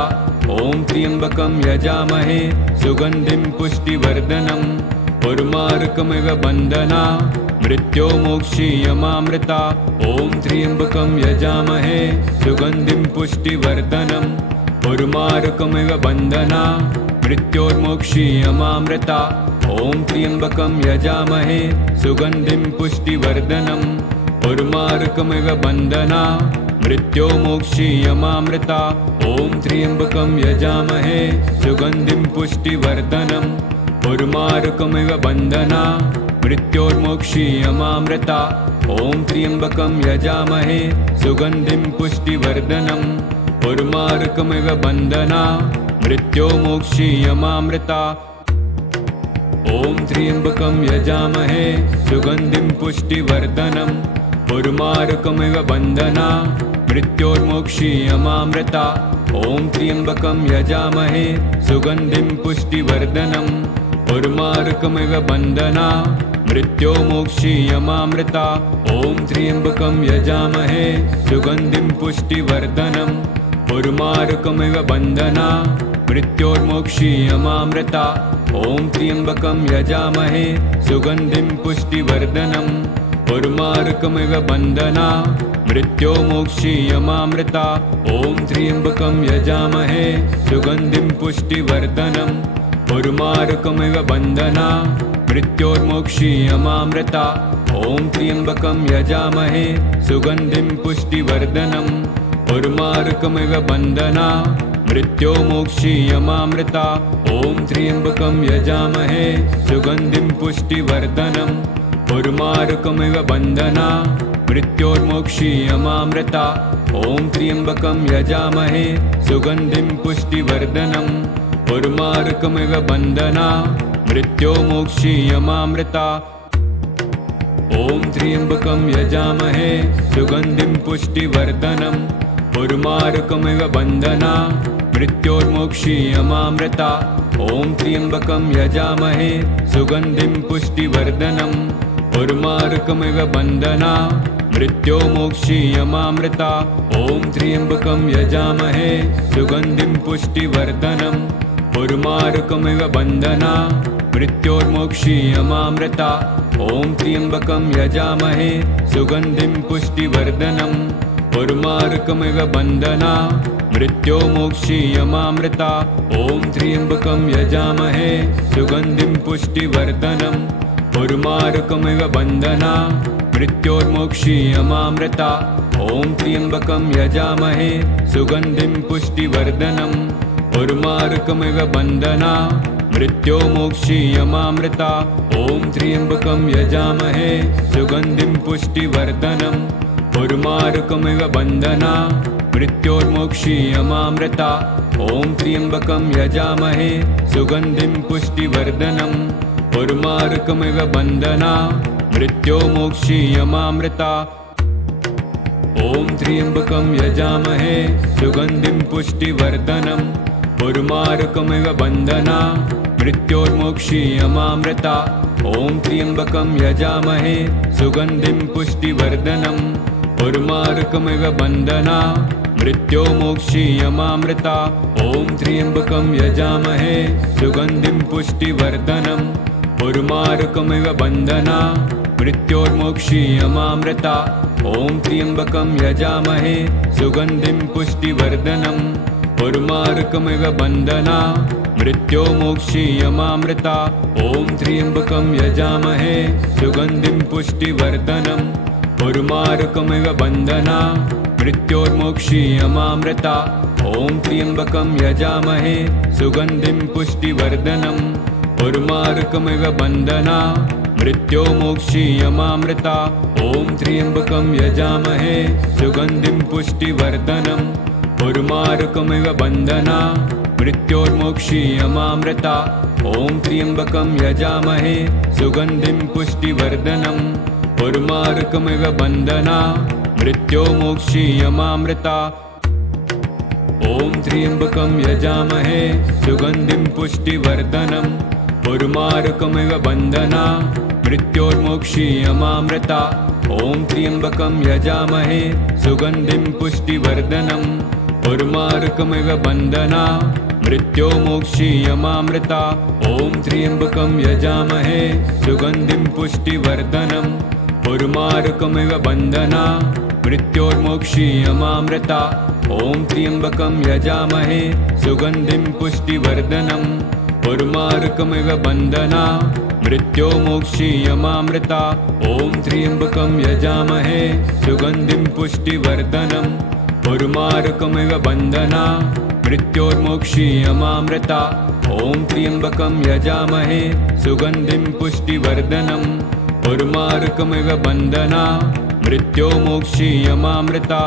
ॐ त्र्यम्बकं यजामहे सुगन्धिं पुष्टिवर्धनम् उर्वारुकमिव बन्धना मृत्योर्मोक्षीयमामृता। ॐ त्र्यम्बकं यजामहे सुगन्धिं पुष्टिवर्धनम् उर्वारुकमिव बन्धना मृत्योर्मोक्षीयमामृता। ॐ त्र्यम्बकं यजामहे सुगन्धिं पुष्टिवर्धनम् उर्वारुकमिव बन्धना मृत्योर्मोक्षीयमामृता। ॐ त्र्यम्बकं यजामहे सुगन्धिं पुष्टिवर्धनम् उर्वारुकमिव बन्धना मृत्योर्मोक्षीयमामृता। ॐ त्र्यम्बकं यजामहे सुगन्धिं पुष्टिवर्धनम् उर्वारुकमिव बन्धना मृत्योर्मोक्षीयमामृता। ॐ त्र्यम्बकं यजामहे सुगन्धिं पुष्टिवर्धनम् उर्वारुकमिव बन्धना मृत्योर्मोक्षीयमामृता। ॐ त्र्यम्बकं यजामहे सुगन्धिं पुष्टिवर्धनम् उर्वारुकमिव बन्धना मृत्योर्मोक्षीयमामृता। ॐ त्र्यम्बकं यजामहे सुगन्धिं पुष्टिवर्धनम् उर्वारुकमिव बन्धना मृत्योर्मोक्षीयमामृता। ॐ त्र्यम्बकं यजामहे सुगन्धिं पुष्टिवर्धनम् उर्वारुकमिव बन्धना मृत्योर्मोक्षीयमामृता। ॐ त्र्यम्बकं यजामहे सुगन्धिं पुष्टिवर्धनम् उर्वारुकमिव बन्धना मृत्योर्मोक्षीयमामृता। ॐ त्र्यम्बकं यजामहे सुगन्धिं पुष्टिवर्धनम् उर्वारुकमिव बन्धना मृत्योर्मोक्षीयमामृता। ॐ त्र्यम्बकं यजामहे सुगन्धिं पुष्टिवर्धनम् उर्मारुकमिव बन्धना मृत्योर्मोक्षीयमामृता। ॐ त्र्यम्बकं यजामहे सुगन्धिं पुष्टिवर्धनम् उर्मारुकमिव बन्धना मृत्योर्मोक्षीयमामृता। ॐ त्र्यम्बकं यजामहे सुगन्धिं पुष्टिवर्धनम् उर्मारुकमिव बन्धना मृत्योर्मोक्षीयमामृता। ॐ त्र्यम्बकं यजामहे सुगन्धिं पुष्टिवर्धनम् उर्मारुकमिव बन्धना मृत्योर्मोक्षीयमामृता। ॐ त्र्यम्बकं यजामहे सुगन्धिं पुष्टिवर्धनम् उर्मारुकमिव बन्धना मृत्योर्मोक्षीयमामृता। ॐ त्र्यम्बकं यजामहे सुगन्धिं पुष्टिवर्धनम् उर्मारुकमिव बन्धना मृत्योर्मोक्षीयमामृता। ॐ त्र्यम्बकं यजामहे सुगन्धिं पुष्टिवर्धनम् उर्मारुकमिव बन्धना मृत्योर्मोक्षीयमामृता। ॐ त्र्यम्बकं यजामहे सुगन्धिं पुष्टिवर्धनम् उर्मारुकमिव बन्धना मृत्योर्मोक्षीयमामृता। ॐ त्र्यम्बकं यजामहे सुगन्धिं पुष्टिवर्धनम् उर्मारुकमिव बन्धना मृत्योर्मोक्षीयमामृता। ॐ त्र्यम्बकं यजामहे सुगन्धिं पुष्टिवर्धनम् उर्मारुकमिव बन्धना मृत्योर्मोक्षीयमामृता। ॐ त्र्यम्बकं यजामहे सुगन्धिं पुष्टिवर्धनम् उर्मारुकमिव बन्धना मृत्योर्मोक्षीयमामृता। ॐ त्र्यम्बकं यजामहे सुगन्धिं पुष्टिवर्धनम् उर्मारुकमिव बन्धना मृत्योर्मोक्षीयमामृता। ॐ त्र्यम्बकं यजामहे सुगन्धिं पुष्टिवर्धनम् उर्मारुकमिव बन्धना मृत्योर्मोक्षीयमामृता। ॐ त्र्यम्बकं यजामहे सुगन्धिं पुष्टिवर्धनम् उर्मारुकमिव बन्धना मृत्योर्मोक्षीयमामृता। ॐ त्र्यम्बकं यजामहे सुगन्धिं पुष्टिवर्धनम् उर्मारुकमिव बन्धना मृत्योर्मोक्षीयमामृता। ॐ त्र्यम्बकं यजामहे सुगन्धिं पुष्टिवर्धनम् उर्मारुकमिव बन्धना मृत्योर्मोक्षीयमामृता। ॐ त्र्यम्बकं यजामहे सुगन्धिं पुष्टिवर्धनम् उर्मारुकमिव बन्धना मृत्योर्मोक्षीयमामृता। ॐ त्र्यम्बकं यजामहे सुगन्धिं पुष्टिवर्धनम् उर्मारुकमिव बन्धना मृत्योर्मोक्षीयमामृता। ॐ त्र्यम्बकं यजामहे सुगन्धिं पुष्टिवर्धनम् उर्मारुकमिव बन्धना मृत्योर्मोक्षीयमामृता। ॐ त्र्यम्बकं यजामहे सुगन्धिं पुष्टिवर्धनम् उर्मारुकमिव बन्धना मृत्योर्मोक्षीयमामृता। ॐ त्र्यम्बकं यजामहे सुगन्धिं पुष्टिवर्धनम् उर्मारुकमिव बन्धना मृत्योर्मोक्षीयमामृता। ॐ त्र्यम्बकं यजामहे सुगन्धिं पुष्टिवर्धनम् उर्मारुकमिव बन्धना मृत्योर्मोक्षीयमामृता। ॐ त्र्यम्बकं यजामहे सुगन्धिं पुष्टिवर्धनम् उर्मारुकमिव बन्धना मृत्योर्मोक्षीयमामृता। ॐ त्र्यम्बकं यजामहे सुगन्धिं पुष्टिवर्धनम् उर्मारुकमिव बन्धना मृत्योर्मोक्षीयमामृता।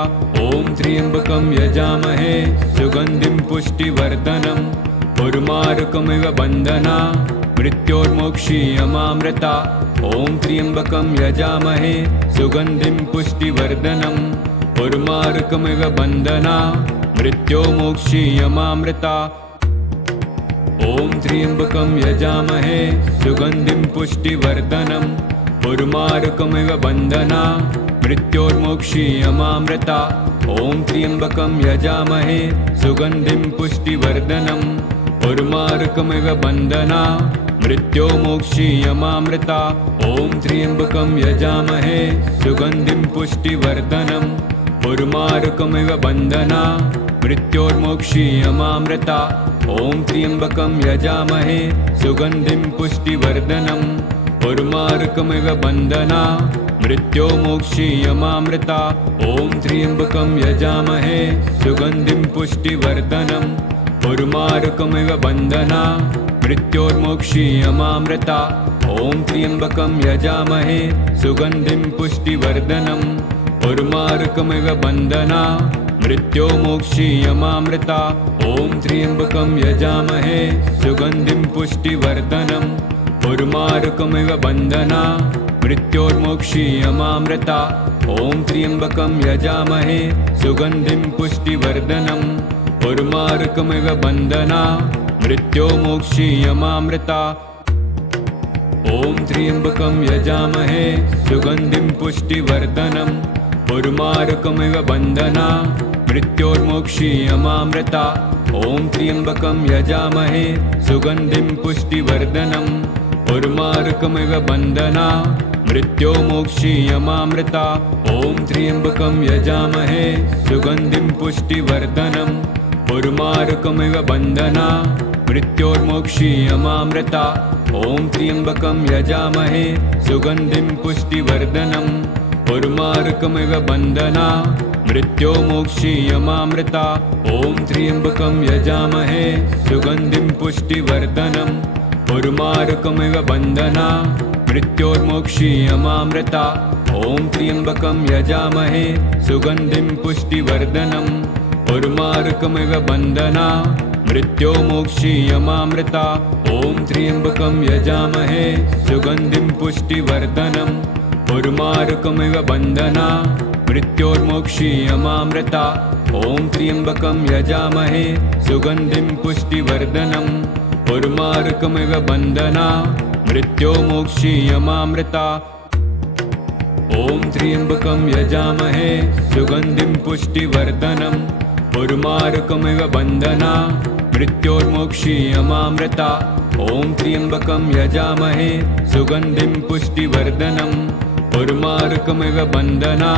ॐ त्र्यम्बकं यजामहे सुगन्धिं पुष्टिवर्धनम् उर्मारुकमिव बन्धना मृत्योर्मोक्षीयमामृता। ॐ त्र्यम्बकं यजामहे सुगन्धिं पुष्टिवर्धनम् उर्मारुकमिव बन्धना मृत्योर्मोक्षीयमामृता। ॐ त्र्यम्बकं यजामहे सुगन्धिं पुष्टिवर्धनम् उर्मारुकमिव बन्धना मृत्योर्मोक्षीयमामृता। ॐ त्र्यम्बकं यजामहे सुगन्धिं पुष्टिवर्धनम् उर्मारुकमिव बन्धना मृत्योर्मोक्षीयमामृता। ॐ त्र्यम्बकं यजामहे सुगन्धिं पुष्टिवर्धनम् उर्मारुकमिव बन्धना मृत्योर्मोक्षीयमामृता। ॐ त्र्यम्बकं यजामहे सुगन्धिं पुष्टिवर्धनम् उर्मारुकमिव बन्धना मृत्योर्मोक्षीयमामृता। ॐ त्र्यम्बकं यजामहे सुगन्धिं पुष्टिवर्धनम् उर्मारुकमिव बन्धना मृत्योर्मोक्षीयमामृता। ॐ त्र्यम्बकं यजामहे सुगन्धिं पुष्टिवर्धनम् उर्वारुकमिव बन्धना मृत्योर्मोक्षीयमामृता ॐ त्र्यम्बकं यजामहे सुगन्धिं पुष्टिवर्धनम् उर्वारुकमिव बन्धना मृत्योर्मोक्षीयमामृता ॐ त्र्यम्बकं यजामहे सुगन्धिं पुष्टिवर्धनम् उर्वारुकमिव बन्धना मृत्योर्मोक्षीयमामृता ॐ त्र्यम्बकं यजामहे सुगन्धिं पुष्टिवर्धनम् उर्वारुकमिव बन्धना मृत्योर्मोक्षीयमामृता ॐ त्र्यम्बकं यजामहे सुगन्धिं पुष्टिवर्धनम् उर्वारुकमिव बन्धना मृत्योर्मोक्षीयमामृता ॐ त्र्यम्बकं यजामहे सुगन्धिं पुष्टिवर्धनम् उर्वारुकमिव बन्धना मृत्योर्मोक्षीयमामृता ॐ त्र्यम्बकं यजामहे सुगन्धिं पुष्टिवर्धनम् उर्वारुकमिव बन्धना मृत्योर्मोक्षीयमामृता ॐ त्र्यम्बकं यजामहे सुगन्धिं पुष्टिवर्धनम् उर्वारुकमिव बन्धना मृत्योर्मोक्षीयमामृता ॐ त्र्यम्बकं यजामहे सुगन्धिं पुष्टिवर्धनम् उर्वारुकमिव बन्धना मृत्योर्मोक्षीयमामृता ॐ त्र्यम्बकं यजामहे सुगन्धिं पुष्टिवर्धनम् उर्वारुकमिव बन्धना मृत्योर्मोक्षीयमामृता ॐ त्र्यम्बकं यजामहे सुगन्धिं पुष्टिवर्धनम् उर्वारुकमिव बन्धना मृत्योर्मोक्षीयमामृता ॐ त्र्यम्बकं यजामहे सुगन्धिं पुष्टिवर्धनम् उर्वारुकमिव बन्धना मृत्योर्मोक्षीयमामृता ॐ त्र्यम्बकं यजामहे सुगन्धिं पुष्टिवर्धनम् उर्वारुकमिव बन्धना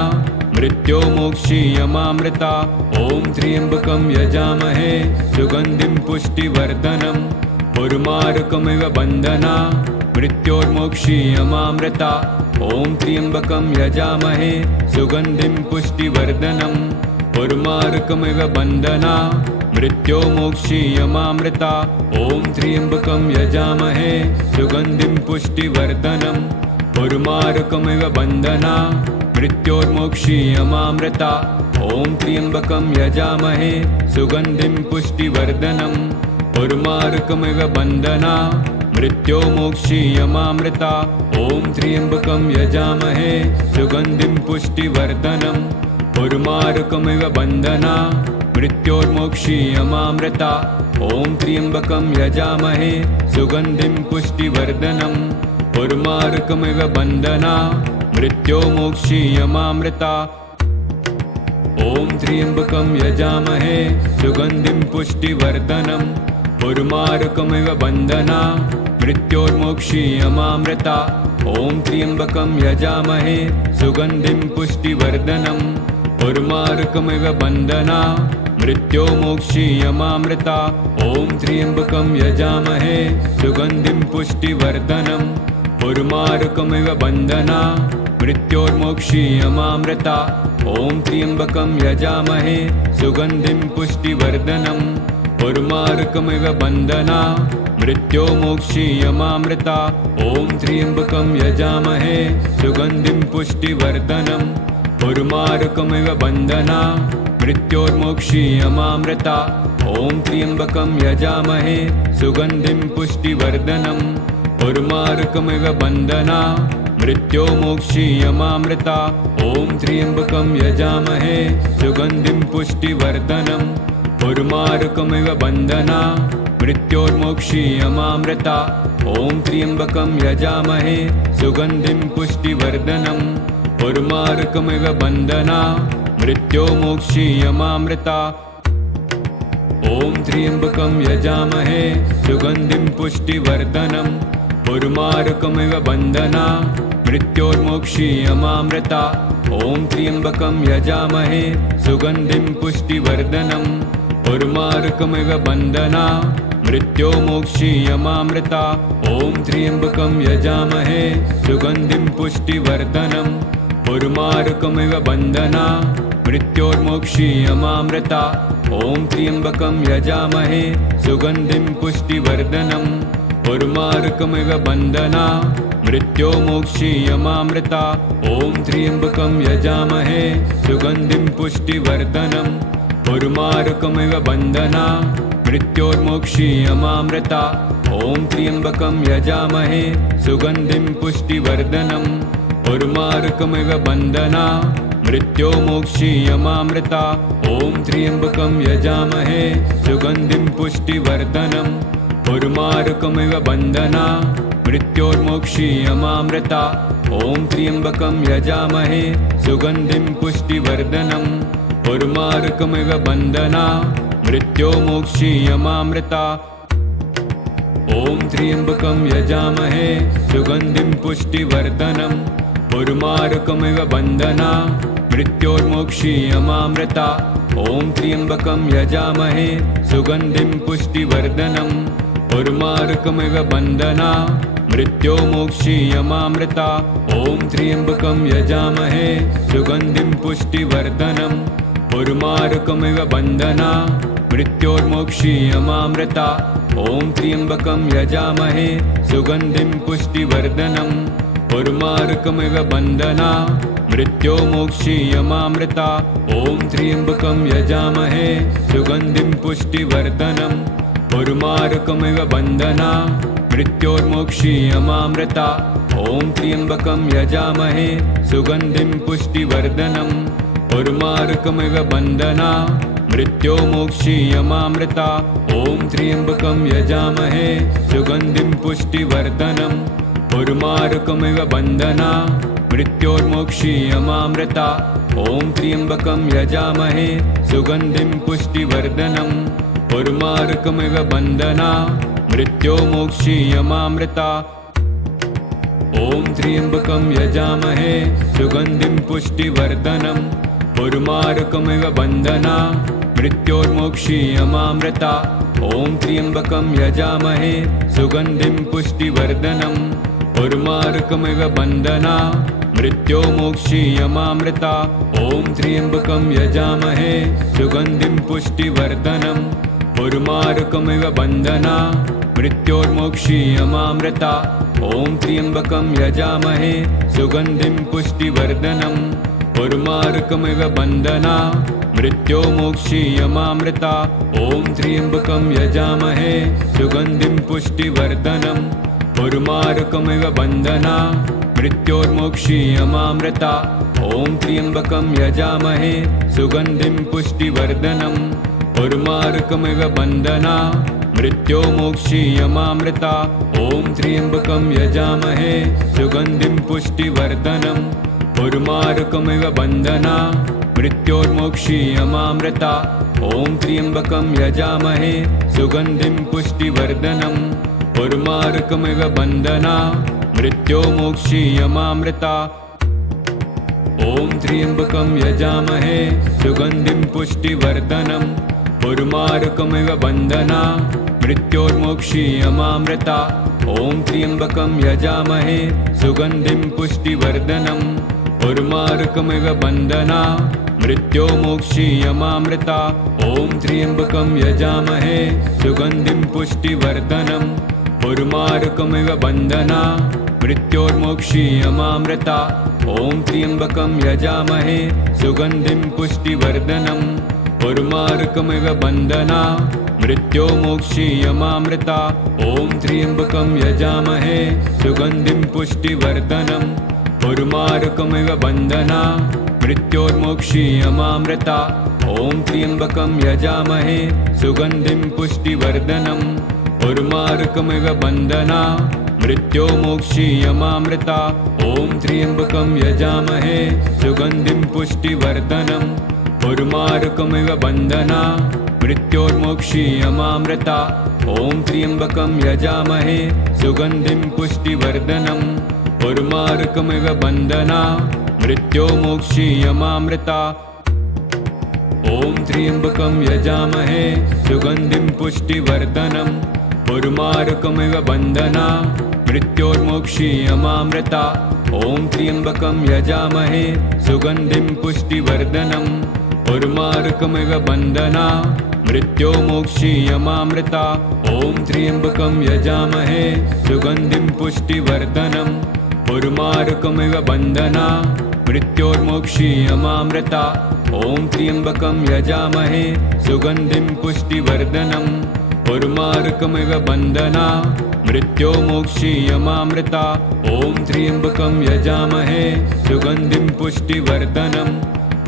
मृत्योर्मोक्षीयमामृता ॐ त्र्यम्बकं यजामहे सुगन्धिं पुष्टिवर्धनम् उर्वारुकमिव बन्धना मृत्योर्मोक्षीयमामृता ॐ त्र्यम्बकं यजामहे सुगन्धिं पुष्टिवर्धनम् उर्वारुकमिव बन्धना मृत्योर्मोक्षीयमामृता ॐ त्र्यम्बकं यजामहे सुगन्धिं पुष्टिवर्धनम् उर्वारुकमिव बन्धना मृत्योर्मोक्षीयमामृता ॐ त्र्यम्बकं यजामहे सुगन्धिं पुष्टिवर्धनम् उर्वारुकमिव बन्धना मृत्योर्मोक्षीयमामृता ॐ त्र्यम्बकं यजामहे सुगन्धिं पुष्टिवर्धनम् उर्वारुकमिव बन्धना मृत्योर्मोक्षीयमामृता ॐ त्र्यम्बकं यजामहे सुगन्धिं पुष्टिवर्धनम् उर्वारुकमिव बन्धना मृत्योर्मोक्षीयमामृता ॐ त्र्यम्बकं यजामहे सुगन्धिं पुष्टिवर्धनम् उर्वारुकमिव बन्धना मृत्योर्मोक्षीयमामृता ॐ त्र्यम्बकं यजामहे सुगन्धिं पुष्टिवर्धनम् उर्वारुकमिव बन्धना मृत्योर्मोक्षीयमामृता ॐ त्र्यम्बकं यजामहे सुगन्धिं पुष्टिवर्धनम् उर्वारुकमिव बन्धना मृत्योर्मोक्षीयमामृता ॐ त्र्यम्बकं यजामहे सुगन्धिं पुष्टिवर्धनम् उर्वारुकमिव बन्धना मृत्योर्मोक्षीयमामृता ॐ त्र्यम्बकं यजामहे सुगन्धिं पुष्टिवर्धनम् उर्वारुकमिव बन्धना मृत्योर्मोक्षीयमामृता ॐ त्र्यम्बकं यजामहे सुगन्धिं पुष्टिवर्धनम् उर्वारुकमिव बन्धना मृत्योर्मोक्षीयमामृता ॐ त्र्यम्बकं यजामहे सुगन्धिं पुष्टिवर्धनम् उर्वारुकमिव बन्धना मृत्योर्मोक्षीयमामृता ॐ त्र्यम्बकं यजामहे सुगन्धिं पुष्टिवर्धनम् उर्वारुकमिव बन्धना मृत्योर्मोक्षीयमामृता ॐ त्र्यम्बकं यजामहे सुगन्धिं पुष्टिवर्धनम् उर्वारुकमिव बन्धना मृत्योर्मोक्षीयमामृता ॐ त्र्यम्बकं यजामहे सुगन्धिं पुष्टिवर्धनम् उर्वारुकमिव बन्धना मृत्योर्मोक्षीयमामृता ॐ त्र्यम्बकं यजामहे सुगन्धिं पुष्टिवर्धनम् उर्वारुकमिव बन्धना मृत्योर्मोक्षीयमामृता ॐ त्र्यम्बकं यजामहे सुगन्धिं पुष्टिवर्धनम् उर्मारुकमिव बन्धना मृत्योर्मोक्षीयमामृता ॐ त्र्यम्बकं यजामहे सुगन्धिं पुष्टिवर्धनम् उर्मारुकमिव बन्धना मृत्योर्मोक्षीयमामृता ॐ त्र्यम्बकं यजामहे सुगन्धिं पुष्टिवर्धनम् उर्मारुकमिव बन्धना मृत्योर्मोक्षीयमामृता ॐ त्र्यम्बकं यजामहे सुगन्धिं पुष्टिवर्धनम् उर्मारुकमिव बन्धना मृत्योर्मोक्षीयमामृता ॐ त्र्यम्बकं यजामहे सुगन्धिं पुष्टिवर्धनम् उर्मारुकमिव बन्धना मृत्योर्मोक्षीयमामृता ॐ त्र्यम्बकं यजामहे सुगन्धिं पुष्टिवर्धनम् उर्मारुकमिव बन्धना मृत्योर्मोक्षीयमामृता ॐ त्र्यम्बकं यजामहे सुगन्धिं पुष्टिवर्धनम् उर्मारुकमिव बन्धना मृत्योर्मोक्षीयमामृता ॐ त्र्यम्बकं यजामहे सुगन्धिं पुष्टिवर्धनम् उर्मारुकमिव बन्धना मृत्योर्मोक्षीयमामृता ॐ त्र्यम्बकं यजामहे सुगन्धिं पुष्टिवर्धनम् उर्मारुकमिव बन्धना मृत्योर्मोक्षीयमामृता ॐ त्र्यम्बकं यजामहे सुगन्धिं पुष्टिवर्धनम् उर्मारुकमिव बन्धना मृत्योर्मोक्षीयमामृता ॐ त्र्यम्बकं यजामहे सुगन्धिं पुष्टिवर्धनम् उर्मारुकमिव बन्धना मृत्योर्मोक्षीयमामृता ॐ त्र्यम्बकं यजामहे सुगन्धिं पुष्टिवर्धनम् उर्मारुकमिव बन्धना मृत्योर्मोक्षीयमामृता ॐ त्र्यम्बकं यजामहे सुगन्धिं पुष्टिवर्धनम् उर्मारुकमिव बन्धना मृत्योर्मोक्षीयमामृता ॐ त्र्यम्बकं यजामहे सुगन्धिं पुष्टिवर्धनम् उर्मारुकमिव बन्धना मृत्योर्मोक्षीयमामृता ॐ त्र्यम्बकं यजामहे सुगन्धिं पुष्टिवर्धनम् उर्मारुकमिव बन्धना मृत्योर्मोक्षीयमामृता ॐ त्र्यम्बकं यजामहे सुगन्धिं पुष्टिवर्धनम् उर्मारुकमिव बन्धना मृत्योर्मोक्षीयमामृता ॐ त्र्यम्बकं यजामहे सुगन्धिं पुष्टिवर्धनम् उर्मारुकमिव बन्धना मृत्योर्मोक्षीयमामृता ॐ त्र्यम्बकं यजामहे सुगन्धिं पुष्टिवर्धनम् उर्मारुकमिव बन्धना मृत्योर्मोक्षीयमामृता ॐ त्र्यम्बकं यजामहे सुगन्धिं पुष्टिवर्धनम् उर्मारुकमिव बन्धना मृत्योर्मोक्षीयमामृता ॐ त्र्यम्बकं यजामहे सुगन्धिं पुष्टिवर्धनम् उर्मारुकमिव बन्धना मृत्योर्मोक्षीयमामृता ॐ त्र्यम्बकं यजामहे सुगन्धिं पुष्टिवर्धनम् उर्मारुकमिव बन्धना मृत्योर्मोक्षीयमामृता ॐ त्र्यम्बकं यजामहे सुगन्धिं पुष्टिवर्धनम् उर्मारुकमिव बन्धना मृत्योर्मोक्षीयमामृता ॐ त्र्यम्बकं यजामहे सुगन्धिं पुष्टिवर्धनम् उर्मारुकमिव बन्धना मृत्योर्मोक्षीयमामृता ॐ त्र्यम्बकं यजामहे सुगन्धिं पुष्टिवर्धनम् उर्मारुकमिव बन्धना मृत्योर्मोक्षीयमामृता ॐ त्र्यम्बकं यजामहे सुगन्धिं पुष्टिवर्धनम् उर्मारुकमिव बन्धना मृत्योर्मोक्षीयमामृता ॐ त्र्यम्बकं यजामहे सुगन्धिं पुष्टिवर्धनम् उर्मारुकमिव बन्धना मृत्योर्मोक्षीयमामृता ॐ त्र्यम्बकं यजामहे सुगन्धिं पुष्टिवर्धनम् उर्मारुकमिव बन्धना मृत्योर्मोक्षीयमामृता ॐ त्र्यम्बकं यजामहे सुगन्धिं पुष्टिवर्धनम् उर्मारुकमिव बन्धना मृत्योर्मोक्षीयमामृता ॐ त्र्यम्बकं यजामहे सुगन्धिं पुष्टिवर्धनम् उर्मारुकमिव बन्धना मृत्योर्मोक्षीयमामृता ॐ त्र्यम्बकं यजामहे सुगन्धिं पुष्टिवर्धनम् उर्मारुकमिव बन्धना मृत्योर्मोक्षीयमामृता ॐ त्र्यम्बकं यजामहे सुगन्धिं पुष्टिवर्धनम् उर्मारुकमिव बन्धना मृत्योर्मोक्षीयमामृता। ॐ त्र्यम्बकं यजामहे सुगन्धिं पुष्टिवर्धनम् उर्वारुकमिव बन्धना मृत्योर्मोक्षीयमामृता। ॐ त्र्यम्बकं यजामहे सुगन्धिं पुष्टिवर्धनम् उर्वारुकमिव बन्धना मृत्योर्मोक्षीयमामृता। ॐ त्र्यम्बकं यजामहे सुगन्धिं पुष्टिवर्धनम्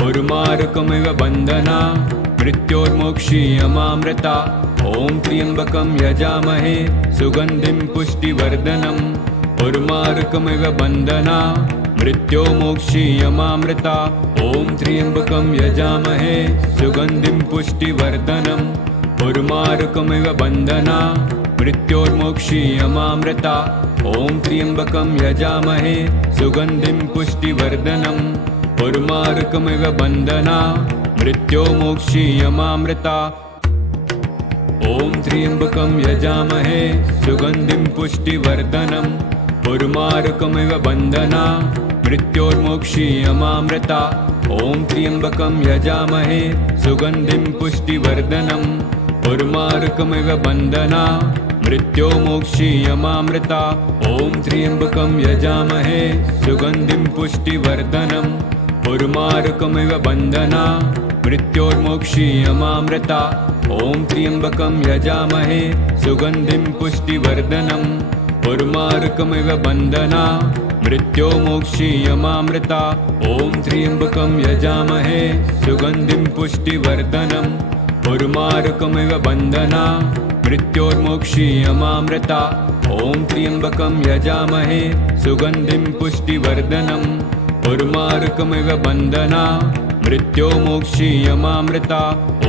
उर्वारुकमिव बन्धना मृत्योर्मोक्षीयमामृता। ॐ त्र्यम्बकं यजामहे सुगन्धिं पुष्टिवर्धनम् उर्वारुकमिव बन्धना मृत्योर्मोक्षीयमामृता। ॐ त्र्यम्बकं यजामहे सुगन्धिं पुष्टिवर्धनम् उर्वारुकमिव बन्धना मृत्योर्मोक्षीयमामृता। ॐ त्र्यम्बकं यजामहे सुगन्धिं पुष्टिवर्धनम् उर्वारुकमिव बन्धना मृत्योर्मोक्षीयमामृता। ॐ त्र्यम्बकं यजामहे सुगन्धिं पुष्टिवर्धनम् उर्वारुकमिव बन्धना मृत्योर्मोक्षीयमामृता। ॐ त्र्यम्बकं यजामहे सुगन्धिं पुष्टिवर्धनम् उर्वारुकमिव बन्धना मृत्योर्मोक्षीयमामृता। ॐ त्र्यम्बकं यजामहे सुगन्धिं पुष्टिवर्धनम् उर्वारुकमिव बन्धना मृत्योर्मोक्षीयमामृता। ॐ त्र्यम्बकं यजामहे सुगन्धिं पुष्टिवर्धनम् उर्वारुकमिव बन्धना मृत्योर्मोक्षीयमामृता। ॐ त्र्यम्बकं यजामहे सुगन्धिं पुष्टिवर्धनम् उर्वारुकमिव बन्धना मृत्योर्मोक्षीयमामृता। ॐ त्र्यम्बकं यजामहे सुगन्धिं पुष्टिवर्धनम् उर्वारुकमिव बन्धना मृत्योर्मोक्षीयमामृता।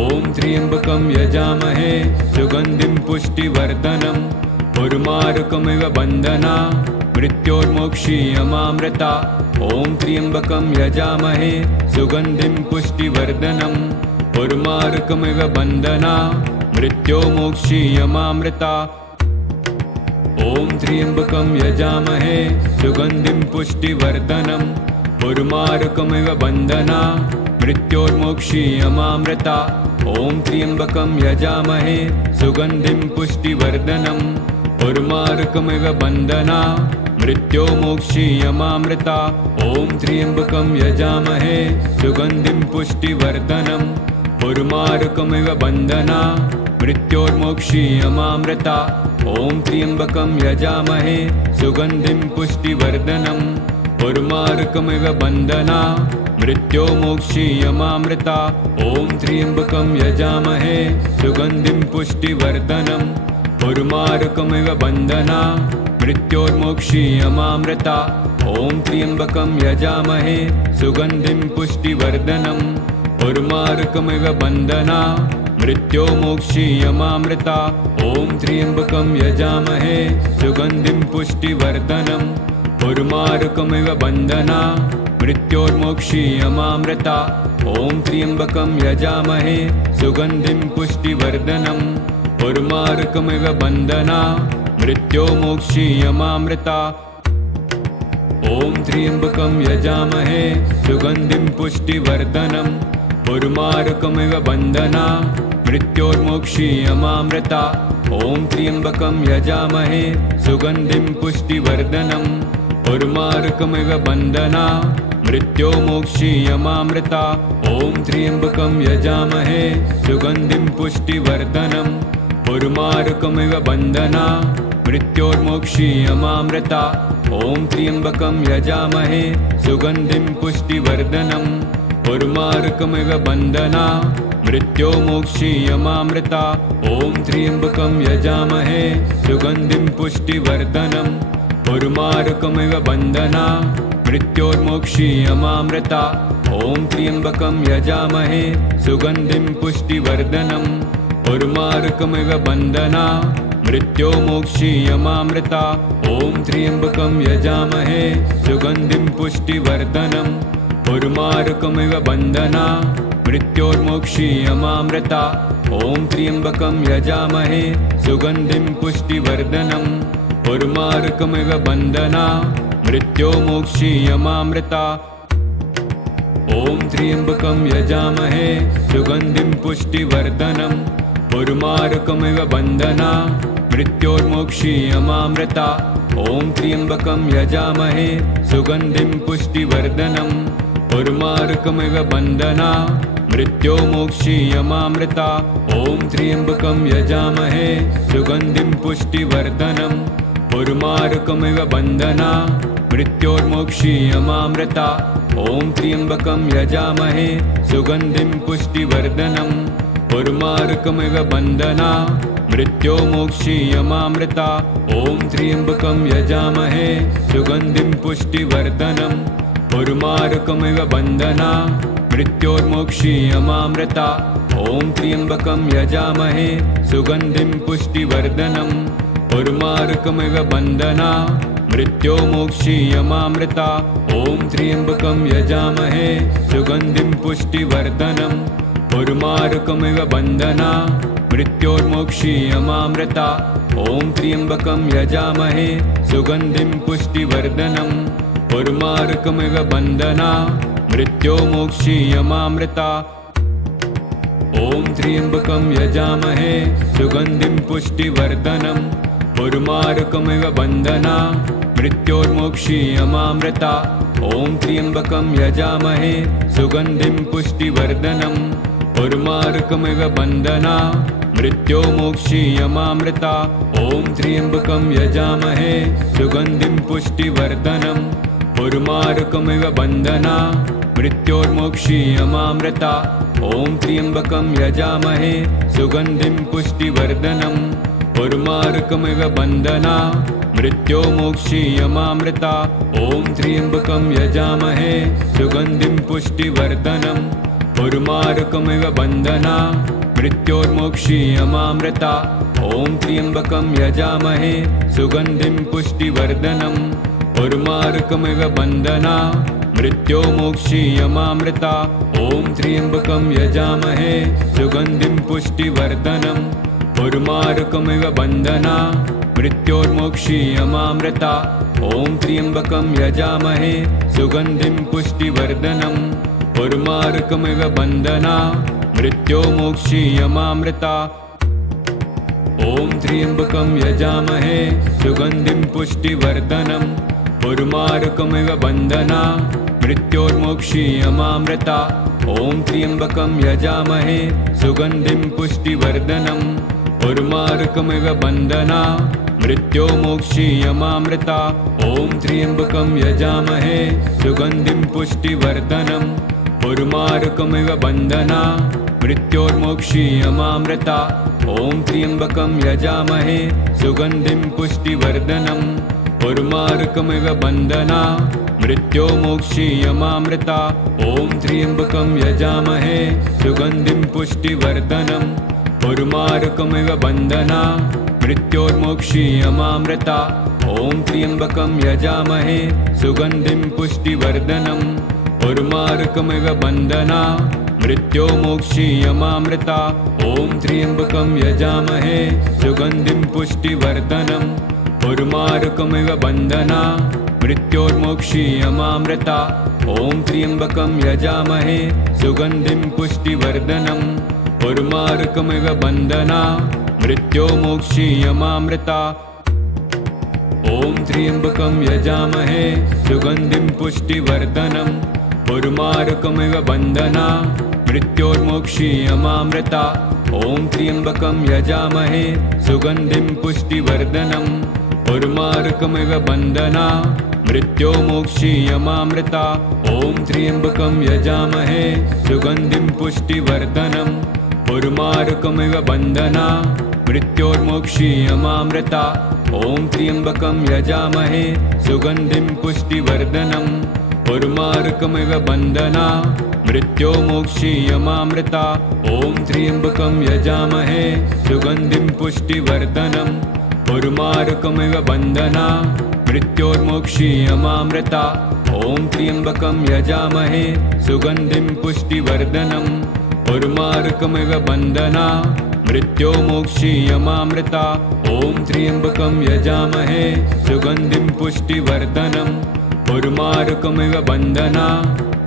ॐ त्र्यम्बकं यजामहे सुगन्धिं पुष्टिवर्धनम् उर्वारुकमिव बन्धना मृत्योर्मोक्षीयमामृता। ॐ त्र्यम्बकं यजामहे सुगन्धिं पुष्टिवर्धनम् उर्वारुकमिव बन्धना मृत्योर्मोक्षीयमामृता। ॐ त्र्यम्बकं यजामहे सुगन्धिं पुष्टिवर्धनम् उर्वारुकमिव बन्धना मृत्योर्मोक्षीयमामृता। ॐ त्र्यम्बकं यजामहे सुगन्धिं पुष्टिवर्धनम् उर्वारुकमिव बन्धना मृत्योर्मोक्षीयमामृता। ॐ त्र्यम्बकं यजामहे सुगन्धिं पुष्टिवर्धनम् उर्वारुकमिव बन्धना मृत्योर्मोक्षीयमामृता। ॐ त्र्यम्बकं यजामहे सुगन्धिं पुष्टिवर्धनम् उर्वारुकमिव बन्धना मृत्योर्मोक्षीयमामृता। ॐ त्र्यम्बकं यजामहे सुगन्धिं पुष्टिवर्धनम् उर्वारुकमिव बन्धना मृत्योर्मोक्षीयमामृता। ॐ त्र्यम्बकं यजामहे सुगन्धिं पुष्टिवर्धनम् उर्वारुकमिव बन्धना मृत्योर्मोक्षीयमामृता। ॐ त्र्यम्बकं यजामहे सुगन्धिं पुष्टिवर्धनम् उर्वारुकमिव बन्धना मृत्योर्मोक्षीयमामृता। ॐ त्र्यम्बकं यजामहे सुगन्धिं पुष्टिवर्धनम् उर्वारुकमिव बन्धना मृत्योर्मोक्षीयमामृता। ॐ त्र्यम्बकं यजामहे सुगन्धिं पुष्टिवर्धनम् उर्वारुकमिव बन्धना मृत्योर्मोक्षीयमामृता। ॐ त्र्यम्बकं यजामहे सुगन्धिं पुष्टिवर्धनम् उर्वारुकमिव बन्धना मृत्योर्मोक्षीयमामृता। ॐ त्र्यम्बकं यजामहे सुगन्धिं पुष्टिवर्धनम् उर्वारुकमिव बन्धना मृत्योर्मोक्षीयमामृता। ॐ त्र्यम्बकं यजामहे सुगन्धिं पुष्टिवर्धनम् उर्वारुकमिव बन्धना मृत्योर्मोक्षीयमामृता। ॐ त्र्यम्बकं यजामहे सुगन्धिं पुष्टिवर्धनम् उर्वारुकमिव बन्धना मृत्योर्मोक्षीयमामृता। ॐ त्र्यम्बकं यजामहे सुगन्धिं पुष्टिवर्धनम् उर्वारुकमिव बन्धना मृत्योर्मोक्षीयमामृता। ॐ त्र्यम्बकं यजामहे सुगन्धिं पुष्टिवर्धनम् उर्वारुकमिव बन्धना मृत्योर्मोक्षीयमामृता। ॐ त्र्यम्बकं यजामहे सुगन्धिं पुष्टिवर्धनम् उर्वारुकमिव बन्धना मृत्योर्मोक्षीयमामृता। ॐ त्र्यम्बकं यजामहे सुगन्धिं पुष्टिवर्धनम् उर्वारुकमिव बन्धना मृत्योर्मोक्षीयमामृता ॐ त्र्यम्बकं यजामहे सुगन्धिं पुष्टिवर्धनम् उर्वारुकमिव बन्धना मृत्योर्मोक्षीयमामृता ॐ त्र्यम्बकं यजामहे सुगन्धिं पुष्टिवर्धनम् उर्वारुकमिव बन्धना मृत्योर्मोक्षीयमामृता ॐ त्र्यम्बकं यजामहे सुगन्धिं पुष्टिवर्धनम् उर्वारुकमिव बन्धना मृत्योर्मोक्षीयमामृता ॐ त्र्यम्बकं यजामहे सुगन्धिं पुष्टिवर्धनम् उर्वारुकमिव बन्धना मृत्योर्मोक्षीयमामृता ॐ त्र्यम्बकं यजामहे सुगन्धिं पुष्टिवर्धनम् उर्वारुकमिव बन्धना मृत्योर्मोक्षीयमामृता ॐ त्र्यम्बकं यजामहे सुगन्धिं पुष्टिवर्धनम् उर्वारुकमिव बन्धना मृत्योर्मोक्षीयमामृता ॐ त्र्यम्बकं यजामहे सुगन्धिं पुष्टिवर्धनम् उर्वारुकमिव बन्धना मृत्योर्मोक्षीयमामृता ॐ त्र्यम्बकं यजामहे सुगन्धिं पुष्टिवर्धनम् उर्वारुकमिव बन्धना मृत्योर्मोक्षीयमामृता ॐ त्र्यम्बकं यजामहे सुगन्धिं पुष्टिवर्धनम् उर्वारुकमिव बन्धना मृत्योर्मोक्षीयमामृता ॐ त्र्यम्बकं यजामहे सुगन्धिं पुष्टिवर्धनम् उर्वारुकमिव बन्धना मृत्योर्मोक्षीयमामृता ॐ त्र्यम्बकं यजामहे सुगन्धिं पुष्टिवर्धनम् उर्वारुकमिव बन्धना मृत्योर्मोक्षीयमामृता ॐ त्र्यम्बकं यजामहे सुगन्धिं पुष्टिवर्धनम् उर्वारुकमिव बन्धना मृत्योर्मोक्षीयमामृता ॐ त्र्यम्बकं यजामहे सुगन्धिं पुष्टिवर्धनम् उर्वारुकमिव बन्धना मृत्योर्मोक्षीयमामृता ॐ त्र्यम्बकं यजामहे सुगन्धिं पुष्टिवर्धनम् उर्वारुकमिव बन्धना मृत्योर्मोक्षीयमामृता ॐ त्र्यम्बकं यजामहे सुगन्धिं पुष्टिवर्धनम् उर्वारुकमिव बन्धना मृत्योर्मोक्षीयमामृता ॐ त्र्यम्बकं यजामहे सुगन्धिं पुष्टिवर्धनम् उर्वारुकमिव बन्धना मृत्योर्मोक्षीयमामृता ॐ त्र्यम्बकं यजामहे सुगन्धिं पुष्टिवर्धनम् उर्वारुकमिव बन्धना मृत्योर्मोक्षीयमामृता ॐ त्र्यम्बकं यजामहे सुगन्धिं पुष्टिवर्धनम् उर्वारुकमिव बन्धना मृत्योर्मोक्षीयमामृता ॐ त्र्यम्बकं यजामहे सुगन्धिं पुष्टिवर्धनम् उर्वारुकमिव बन्धना मृत्योर्मोक्षीयमामृता ॐ त्र्यम्बकं यजामहे सुगन्धिं पुष्टिवर्धनम् उर्वारुकमिव बन्धना मृत्योर्मोक्षीयमामृता ॐ त्र्यम्बकं यजामहे सुगन्धिं पुष्टिवर्धनम् उर्वारुकमिव बन्धना मृत्योर्मोक्षीयमामृता ॐ त्र्यम्बकं यजामहे सुगन्धिं पुष्टिवर्धनम् उर्वारुकमिव बन्धना मृत्योर्मोक्षीयमामृता ॐ त्र्यम्बकं यजामहे सुगन्धिं पुष्टिवर्धनम् उर्वारुकमिव बन्धना मृत्योर्मोक्षीयमामृता ॐ त्र्यम्बकं यजामहे सुगन्धिं पुष्टिवर्धनम् उर्वारुकमिव बन्धना मृत्योर्मोक्षीयमामृता ॐ त्र्यम्बकं यजामहे सुगन्धिं पुष्टिवर्धनम् उर्वारुकमिव बन्धना मृत्योर्मोक्षीयमामृता ॐ त्र्यम्बकं यजामहे सुगन्धिं पुष्टिवर्धनम् उर्वारुकमिव बन्धना मृत्योर्मोक्षीयमामृता ॐ त्र्यम्बकं यजामहे सुगन्धिं पुष्टिवर्धनम् उर्वारुकमिव बन्धना मृत्योर्मोक्षीयमामृता ॐ त्र्यम्बकं यजामहे सुगन्धिं पुष्टिवर्धनम् उर्वारुकमिव बन्धना मृत्योर्मोक्षीयमामृता ॐ त्र्यम्बकं यजामहे सुगन्धिं पुष्टिवर्धनम् उर्वारुकमिव बन्धना मृत्योर्मोक्षीयमामृता ॐ त्र्यम्बकं यजामहे सुगन्धिं पुष्टिवर्धनम् उर्वारुकमिव बन्धना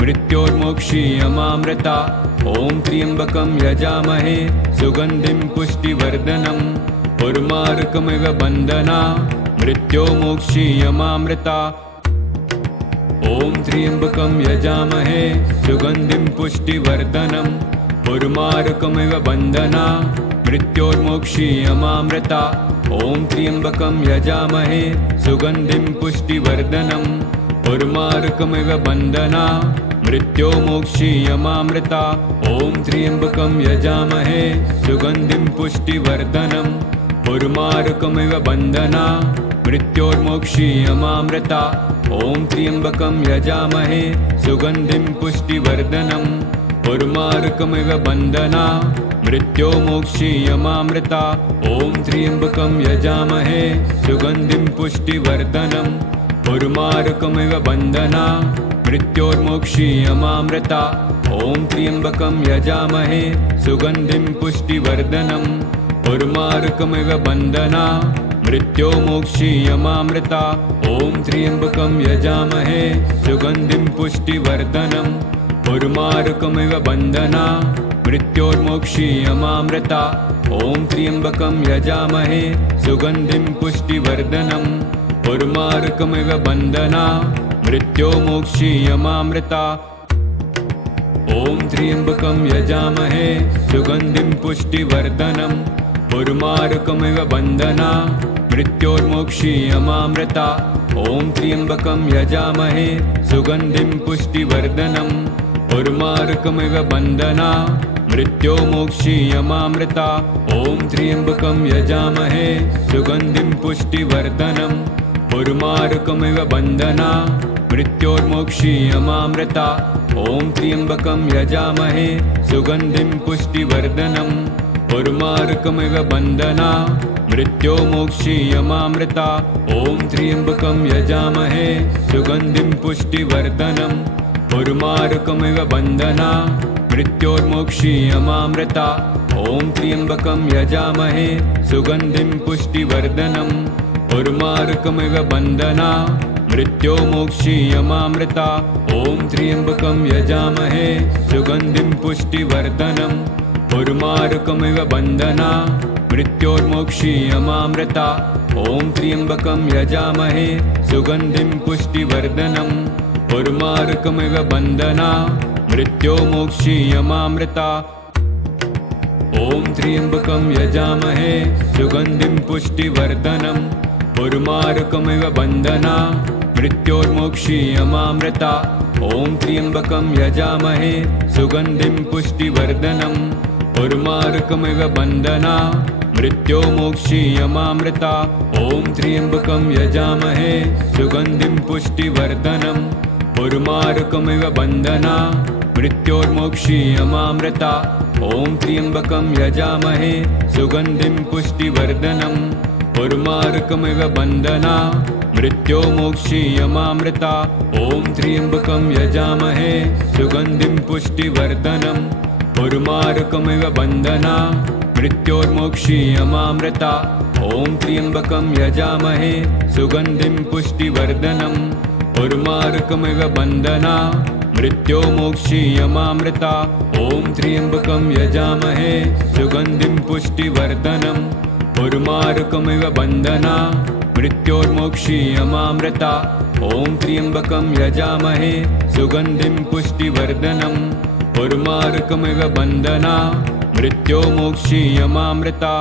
मृत्योर्मोक्षीयमामृता। ॐ त्र्यम्बकं यजामहे सुगन्धिं पुष्टिवर्धनम् उर्वारुकमिव बन्धना मृत्योर्मोक्षीयमामृता। ॐ त्र्यम्बकं यजामहे सुगन्धिं पुष्टिवर्धनम् उर्वारुकमिव बन्धना मृत्योर्मोक्षीयमामृता। ॐ त्र्यम्बकं यजामहे सुगन्धिं पुष्टिवर्धनम् उर्वारुकमिव बन्धना मृत्योर्मोक्षीयमामृता। ॐ त्र्यम्बकं यजामहे सुगन्धिं पुष्टिवर्धनम् उर्वारुकमिव बन्धना मृत्योर्मोक्षीयमामृता। ॐ त्र्यम्बकं यजामहे सुगन्धिं पुष्टिवर्धनम् उर्वारुकमिव बन्धना मृत्योर्मोक्षीयमामृता। ॐ त्र्यम्बकं यजामहे सुगन्धिं पुष्टिवर्धनम् उर्वारुकमिव बन्धना मृत्योर्मोक्षीयमामृता। ॐ त्र्यम्बकं यजामहे सुगन्धिं पुष्टिवर्धनम् उर्वारुकमिव बन्धना मृत्योर्मोक्षीयमामृता। ॐ त्र्यम्बकं यजामहे सुगन्धिं पुष्टिवर्धनम् उर्वारुकमिव बन्धना मृत्योर्मोक्षीयमामृता। ॐ त्र्यम्बकं यजामहे सुगन्धिं पुष्टिवर्धनम् उर्वारुकमिव बन्धना मृत्योर्मोक्षीयमामृता। ॐ त्र्यम्बकं यजामहे सुगन्धिं पुष्टिवर्धनम् उर्वारुकमिव बन्धना मृत्योर्मोक्षीयमामृता। ॐ त्र्यम्बकं यजामहे सुगन्धिं पुष्टिवर्धनम् उर्वारुकमिव बन्धना मृत्योर्मोक्षीयमामृता। ॐ त्र्यम्बकं यजामहे सुगन्धिं पुष्टिवर्धनम् उर्वारुकमिव बन्धना मृत्योर्मोक्षीयमामृता। ॐ त्र्यम्बकं यजामहे सुगन्धिं पुष्टिवर्धनम् उर्वारुकमिव बन्धना मृत्योर्मोक्षीयमामृता। ॐ त्र्यम्बकं यजामहे सुगन्धिं पुष्टिवर्धनम् उर्वारुकमिव बन्धना मृत्योर्मोक्षीयमामृता। ॐ त्र्यम्बकं यजामहे सुगन्धिं पुष्टिवर्धनम् उर्वारुकमिव बन्धना मृत्योर्मोक्षीयमामृता। ॐ त्र्यम्बकं यजामहे सुगन्धिं पुष्टिवर्धनम् उर्वारुकमिव बन्धना मृत्योर्मोक्षीयमामृता। ॐ त्र्यम्बकं यजामहे सुगन्धिं पुष्टिवर्धनम् उर्वारुकमिव बन्धना मृत्योर्मोक्षीयमामृता। ॐ त्र्यम्बकं यजामहे सुगन्धिं पुष्टिवर्धनम् उर्वारुकमिव बन्धना मृत्योर्मोक्षीयमामृता। ॐ त्र्यम्बकं यजामहे सुगन्धिं पुष्टिवर्धनम् उर्वारुकमिव बन्धना मृत्योर्मोक्षीयमामृता। ॐ त्र्यम्बकं यजामहे सुगन्धिं पुष्टिवर्धनम् उर्वारुकमिव बन्धना मृत्योर्मोक्षीयमामृता। ॐ त्र्यम्बकं यजामहे सुगन्धिं पुष्टिवर्धनम् उर्वारुकमिव बन्धना मृत्योर्मोक्षीयमामृता। ॐ त्र्यम्बकं यजामहे सुगन्धिं पुष्टिवर्धनम् उर्वारुकमिव बन्धना मृत्योर्मोक्षीयमामृता। ॐ त्र्यम्बकं यजामहे सुगन्धिं पुष्टिवर्धनम् उर्वारुकमिव बन्धना मृत्योर्मोक्षीयमामृता। ॐ त्र्यम्बकं यजामहे सुगन्धिं पुष्टिवर्धनम् उर्वारुकमिव बन्धना मृत्योर्मोक्षीयमामृता। ॐ त्र्यम्बकं यजामहे सुगन्धिं पुष्टिवर्धनम् उर्वारुकमिव बन्धना मृत्योर्मोक्षीयमामृता।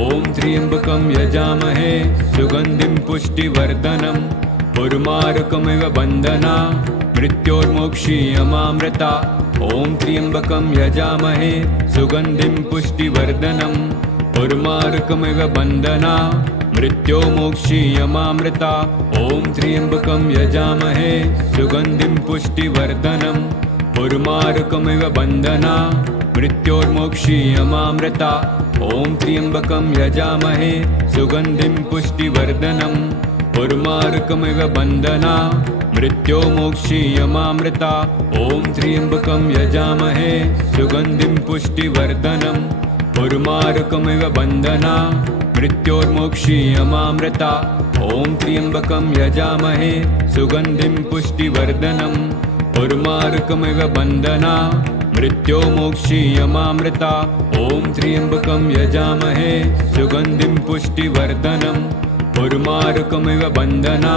ॐ त्र्यम्बकं यजामहे सुगन्धिं पुष्टिवर्धनम् उर्वारुकमिव बन्धना मृत्योर्मोक्षीयमामृता। ॐ त्र्यम्बकं यजामहे सुगन्धिं पुष्टिवर्धनम् उर्वारुकमिव बन्धना मृत्योर्मोक्षीयमामृता। ॐ त्र्यम्बकं यजामहे सुगन्धिं पुष्टिवर्धनम् उर्वारुकमिव बन्धना मृत्योर्मोक्षीयमामृता। ॐ त्र्यम्बकं यजामहे सुगन्धिं पुष्टिवर्धनम् उर्वारुकमिव बन्धना मृत्योर्मोक्षीयमामृता। ॐ त्र्यम्बकं यजामहे सुगन्धिं पुष्टिवर्धनम् उर्वारुकमिव बन्धना मृत्योर्मोक्षीयमामृता। ॐ त्र्यम्बकं यजामहे सुगन्धिं पुष्टिवर्धनम् उर्वारुकमिव बन्धना मृत्योर्मोक्षीयमामृता ॐ त्र्यम्बकं यजामहे सुगन्धिं पुष्टिवर्धनम् उर्वारुकमिव बन्धना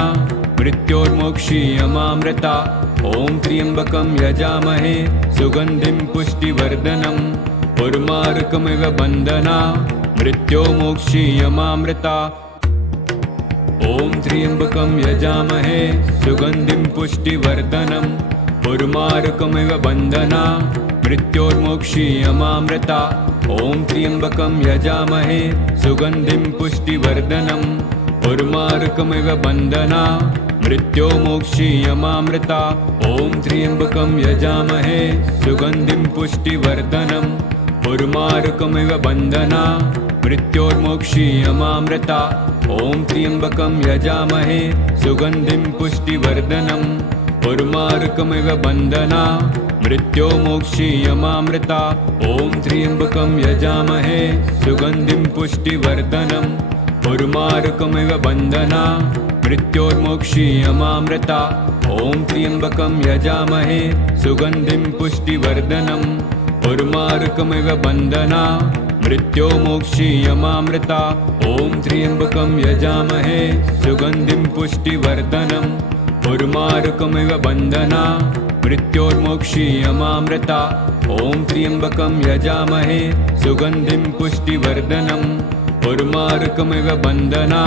मृत्योर्मोक्षीयमामृता ॐ त्र्यम्बकं यजामहे सुगन्धिं पुष्टिवर्धनम् उर्वारुकमिव बन्धना मृत्योर्मोक्षीयमामृता ॐ त्र्यम्बकं यजामहे सुगन्धिं पुष्टिवर्धनम् उर्वारुकमिव बन्धना मृत्योर्मोक्षीयमामृता ॐ त्र्यम्बकं यजामहे सुगन्धिं पुष्टिवर्धनम् उर्वारुकमिव बन्धना मृत्योर्मोक्षीयमामृता ॐ त्र्यम्बकं यजामहे सुगन्धिं पुष्टिवर्धनम् उर्वारुकमिव बन्धना मृत्योर्मोक्षीयमामृता ॐ त्र्यम्बकं यजामहे सुगन्धिं पुष्टिवर्धनम् उर्वारुकमिव बन्धना मृत्योर्मोक्षीयमामृता ॐ त्र्यम्बकं यजामहे सुगन्धिं पुष्टिवर्धनम् उर्वारुकमिव बन्धना मृत्योर्मोक्षीयमामृता ॐ त्र्यम्बकं यजामहे सुगन्धिं पुष्टिवर्धनम् उर्वारुकमिव बन्धना मृत्योर्मोक्षीयमामृता ॐ त्र्यम्बकं यजामहे सुगन्धिं पुष्टिवर्धनम् उर्वारुकमिव बन्धना मृत्योर्मोक्षीयमामृता ॐ त्र्यम्बकं यजामहे सुगन्धिं पुष्टिवर्धनम् उर्वारुकमिव बन्धना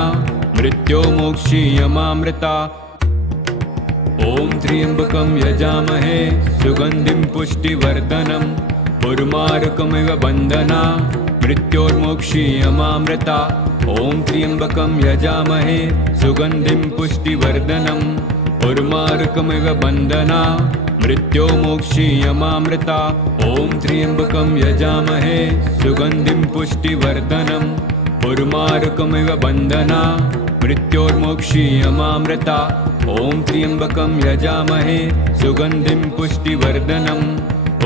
मृत्योर्मोक्षीयमामृता ॐ त्र्यम्बकं यजामहे सुगन्धिं पुष्टिवर्धनम् उर्वारुकमिव बन्धना मृत्योर्मोक्षीयमामृता ॐ त्र्यम्बकं यजामहे सुगन्धिं पुष्टिवर्धनम् उर्वारुकमिव बन्धना मृत्योर्मोक्षीयमामृता ॐ त्र्यम्बकं यजामहे सुगन्धिं पुष्टिवर्धनम् उर्वारुकमिव बन्धना मृत्योर्मोक्षीयमामृता ॐ त्र्यम्बकं यजामहे सुगन्धिं पुष्टिवर्धनम्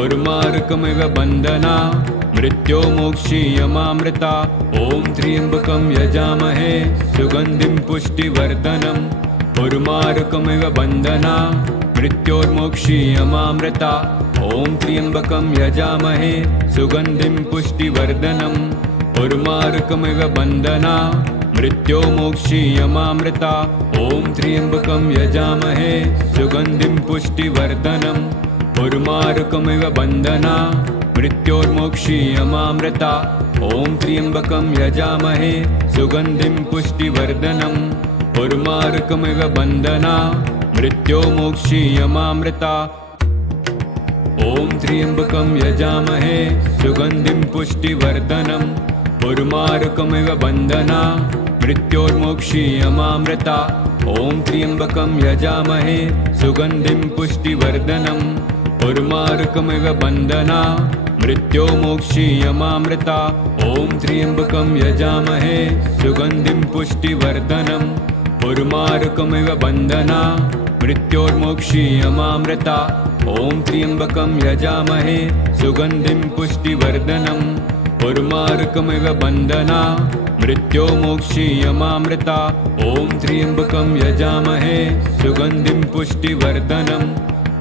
उर्वारुकमिव बन्धना मृत्योर्मोक्षीयमामृता ॐ त्र्यम्बकं यजामहे सुगन्धिं पुष्टिवर्धनम् उर्वारुकमिव बन्धना मृत्योर्मोक्षीयमामृता ॐ त्र्यम्बकं यजामहे सुगन्धिं पुष्टिवर्धनम् उर्वारुकमिव बन्धना मृत्योर्मोक्षीयमामृता ॐ त्र्यम्बकं यजामहे सुगन्धिं पुष्टिवर्धनम् उर्वारुकमिव बन्धना मृत्योर्मोक्षीयमामृता ॐ त्र्यम्बकं यजामहे सुगन्धिं पुष्टिवर्धनम् उर्वारुकमिव बन्धना मृत्योर्मोक्षीयमामृता ॐ त्र्यम्बकं यजामहे सुगन्धिं पुष्टिवर्धनम् उर्वारुकमिव बन्धना मृत्योर्मोक्षीयमामृता ॐ त्र्यम्बकं यजामहे सुगन्धिं पुष्टिवर्धनम् उर्वारुकमिव बन्धना मृत्योर्मोक्षीयमामृता ॐ त्र्यम्बकं यजामहे सुगन्धिं पुष्टिवर्धनम् उर्वारुकमिव बन्धना मृत्योर्मोक्षीयमामृता ॐ त्र्यम्बकं यजामहे सुगन्धिं पुष्टिवर्धनम् उर्वारुकमिव बन्धना मृत्योर्मोक्षीयमामृता ॐ त्र्यम्बकं यजामहे सुगन्धिं पुष्टिवर्धनम्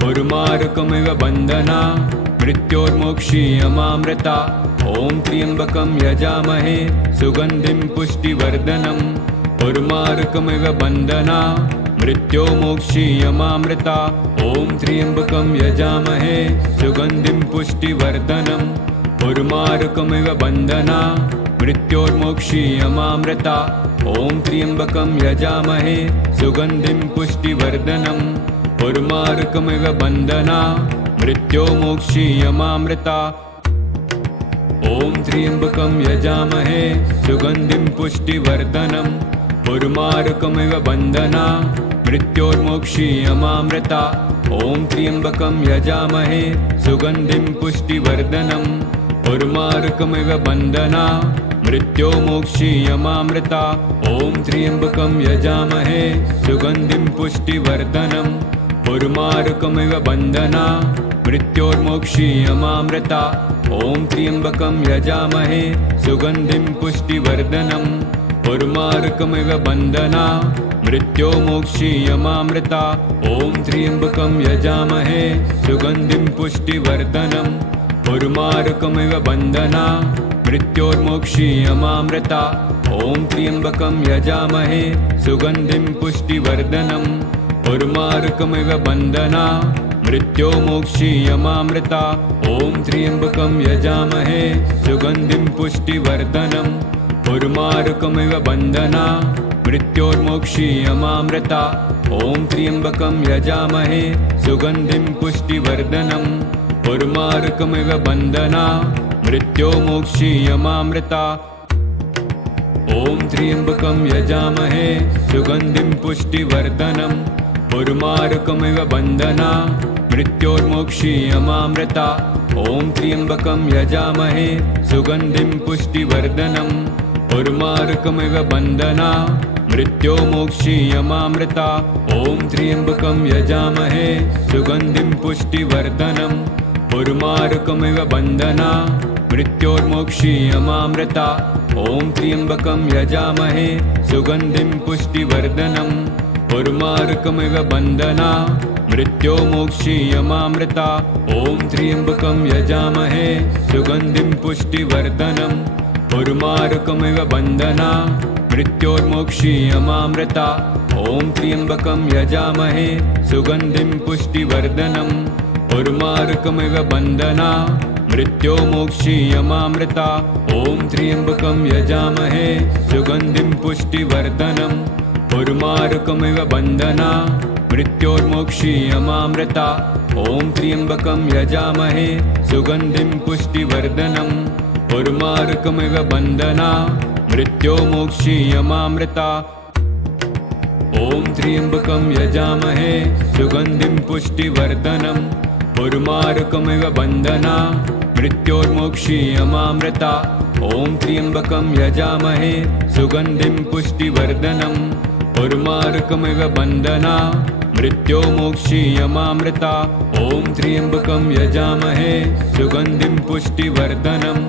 उर्वारुकमिव बन्धना मृत्योर्मोक्षीयमामृता ॐ त्र्यम्बकं यजामहे सुगन्धिं पुष्टिवर्धनम् उर्वारुकमिव बन्धना मृत्योर्मोक्षीयमामृता ॐ त्र्यम्बकं यजामहे सुगन्धिं पुष्टिवर्धनम् उर्वारुकमिव बन्धना मृत्योर्मोक्षीयमामृता ॐ त्र्यम्बकं यजामहे सुगन्धिं पुष्टिवर्धनम् उर्वारुकमिव बन्धना मृत्योर्मोक्षीयमामृता ॐ त्र्यम्बकं यजामहे सुगन्धिं पुष्टिवर्धनम् उर्वारुकमिव बन्धना मृत्योर्मोक्षीयमामृता ॐ त्र्यम्बकं यजामहे सुगन्धिं पुष्टिवर्धनम् उर्वारुकमिव बन्धना मृत्योर्मोक्षीयमामृता ॐ त्र्यम्बकं यजामहे सुगन्धिं पुष्टिवर्धनम् उर्वारुकमिव बन्धना मृत्योर्मोक्षीयमामृता ॐ त्र्यम्बकं यजामहे सुगन्धिं पुष्टिवर्धनम् उर्मारुकमिव बन्धना मृत्योर्मोक्षीयमामृता ॐ त्र्यम्बकं यजामहे सुगन्धिं पुष्टिवर्धनम् उर्मारुकमिव बन्धना मृत्योर्मोक्षीयमामृता ॐ त्र्यम्बकं यजामहे सुगन्धिं पुष्टिवर्धनम् उर्मारुकमिव बन्धना मृत्योर्मोक्षीयमामृता ॐ त्र्यम्बकं यजामहे सुगन्धिं पुष्टिवर्धनम् उर्मारुकमिव बन्धना मृत्योर्मोक्षीयमामृता ॐ त्र्यम्बकं यजामहे सुगन्धिं पुष्टिवर्धनम् उर्मारुकमिव बन्धना मृत्योर्मोक्षीयमामृता ॐ त्र्यम्बकं यजामहे सुगन्धिं पुष्टिवर्धनम् उर्मारुकमिव बन्धना मृत्योर्मोक्षीयमामृता ॐ त्र्यम्बकं यजामहे सुगन्धिं पुष्टिवर्धनम् उर्मारुकमिव बन्धना मृत्योर्मोक्षीयमामृता ॐ त्र्यम्बकं यजामहे सुगन्धिं पुष्टिवर्धनम् उर्मारुकमिव बन्धना मृत्योर्मोक्षीयमामृता ॐ त्र्यम्बकं यजामहे सुगन्धिं पुष्टिवर्धनम् उर्मारुकमिव बन्धना मृत्योर्मोक्षीयमामृता ॐ त्र्यम्बकं यजामहे सुगन्धिं पुष्टिवर्धनम् उर्मारुकमिव बन्धना मृत्योर्मोक्षीयमामृता ॐ त्र्यम्बकं यजामहे सुगन्धिं पुष्टिवर्धनम् उर्मारुकमिव बन्धना मृत्योर्मोक्षीयमामृता ॐ त्र्यम्बकं यजामहे सुगन्धिं पुष्टिवर्धनम् उर्मारुकमिव बन्धना मृत्योर्मोक्षीयमामृता ॐ त्र्यम्बकं यजामहे सुगन्धिं पुष्टिवर्धनम् उर्मारुकमिव बन्धना मृत्योर्मोक्षीयमामृता ॐ त्र्यम्बकं यजामहे सुगन्धिं पुष्टिवर्धनम् उर्मारुकमिव बन्धना मृत्योर्मोक्षीयमामृता ॐ त्र्यम्बकं यजामहे सुगन्धिं पुष्टिवर्धनम् उर्मारुकमिव बन्धना मृत्योर्मोक्षीयमामृता ॐ त्र्यम्बकं यजामहे सुगन्धिं पुष्टिवर्धनम्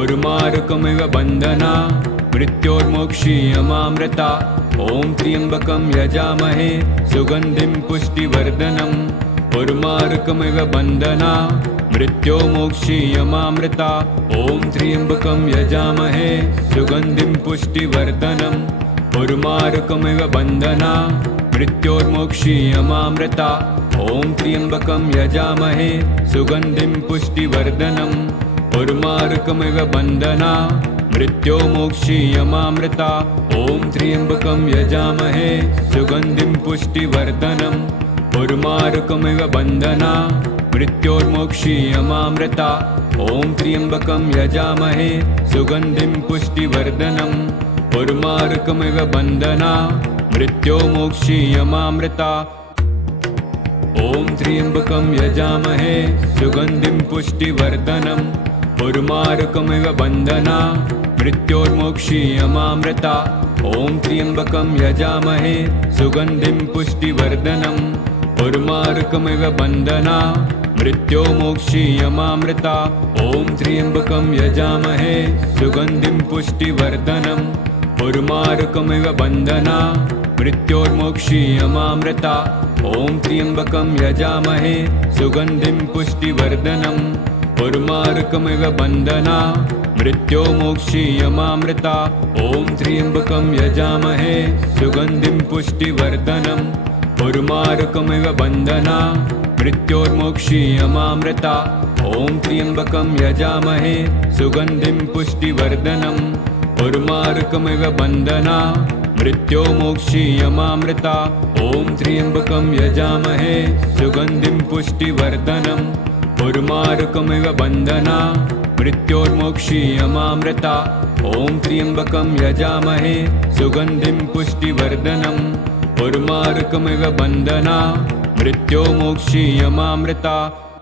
उर्मारुकमिव बन्धना मृत्योर्मोक्षीयमामृता ॐ त्र्यम्बकं यजामहे सुगन्धिं पुष्टिवर्धनम् उर्मारुकमिव बन्धना मृत्योर्मोक्षीयमामृता ॐ त्र्यम्बकं यजामहे सुगन्धिं पुष्टिवर्धनम् उर्मारुकमिव बन्धना मृत्योर्मोक्षीयमामृता ॐ त्र्यम्बकं यजामहे सुगन्धिं पुष्टिवर्धनम् उर्मारुकमिव बन्धना मृत्योर्मोक्षीयमामृता ॐ त्र्यम्बकं यजामहे सुगन्धिं पुष्टिवर्धनम् उर्मारुकमिव बन्धना मृत्योर्मोक्षीयमामृता ॐ त्र्यम्बकं यजामहे सुगन्धिं पुष्टिवर्धनम् उर्मारुकमिव बन्धना मृत्योर्मोक्षीयमामृता ॐ त्र्यम्बकं यजामहे सुगन्धिं पुष्टिवर्धनम् उर्मारुकमिव बन्धना मृत्योर्मोक्षीयमामृता ॐ त्र्यम्बकं यजामहे सुगन्धिं पुष्टिवर्धनम् उर्मारुकमिव बन्धना मृत्योर्मोक्षीयमामृता ॐ त्र्यम्बकं यजामहे सुगन्धिं पुष्टिवर्धनम् उर्मारुकमिव बन्धना मृत्योर्मोक्षीयमामृता ॐ त्र्यम्बकं यजामहे सुगन्धिं पुष्टिवर्धनम् उर्मारुकमिव बन्धना मृत्योर्मोक्षीयमामृता ॐ त्र्यम्बकं यजामहे सुगन्धिं पुष्टिवर्धनम् उर्मारुकमिव बन्धना मृत्योर्मोक्षीयमामृता ॐ त्र्यम्बकं यजामहे सुगन्धिं पुष्टिवर्धनम् उर्मारुकमिव बन्धना मृत्योर्मोक्षीयमामृता ॐ त्र्यम्बकं यजामहे सुगन्धिं पुष्टिवर्धनम् उर्मारुकमिव बन्धना मृत्योर्मोक्षीयमामृता ॐ त्र्यम्बकं यजामहे सुगन्धिं पुष्टिवर्धनम् उर्मारुकमिव बन्धना मृत्योर्मोक्षीयमामृता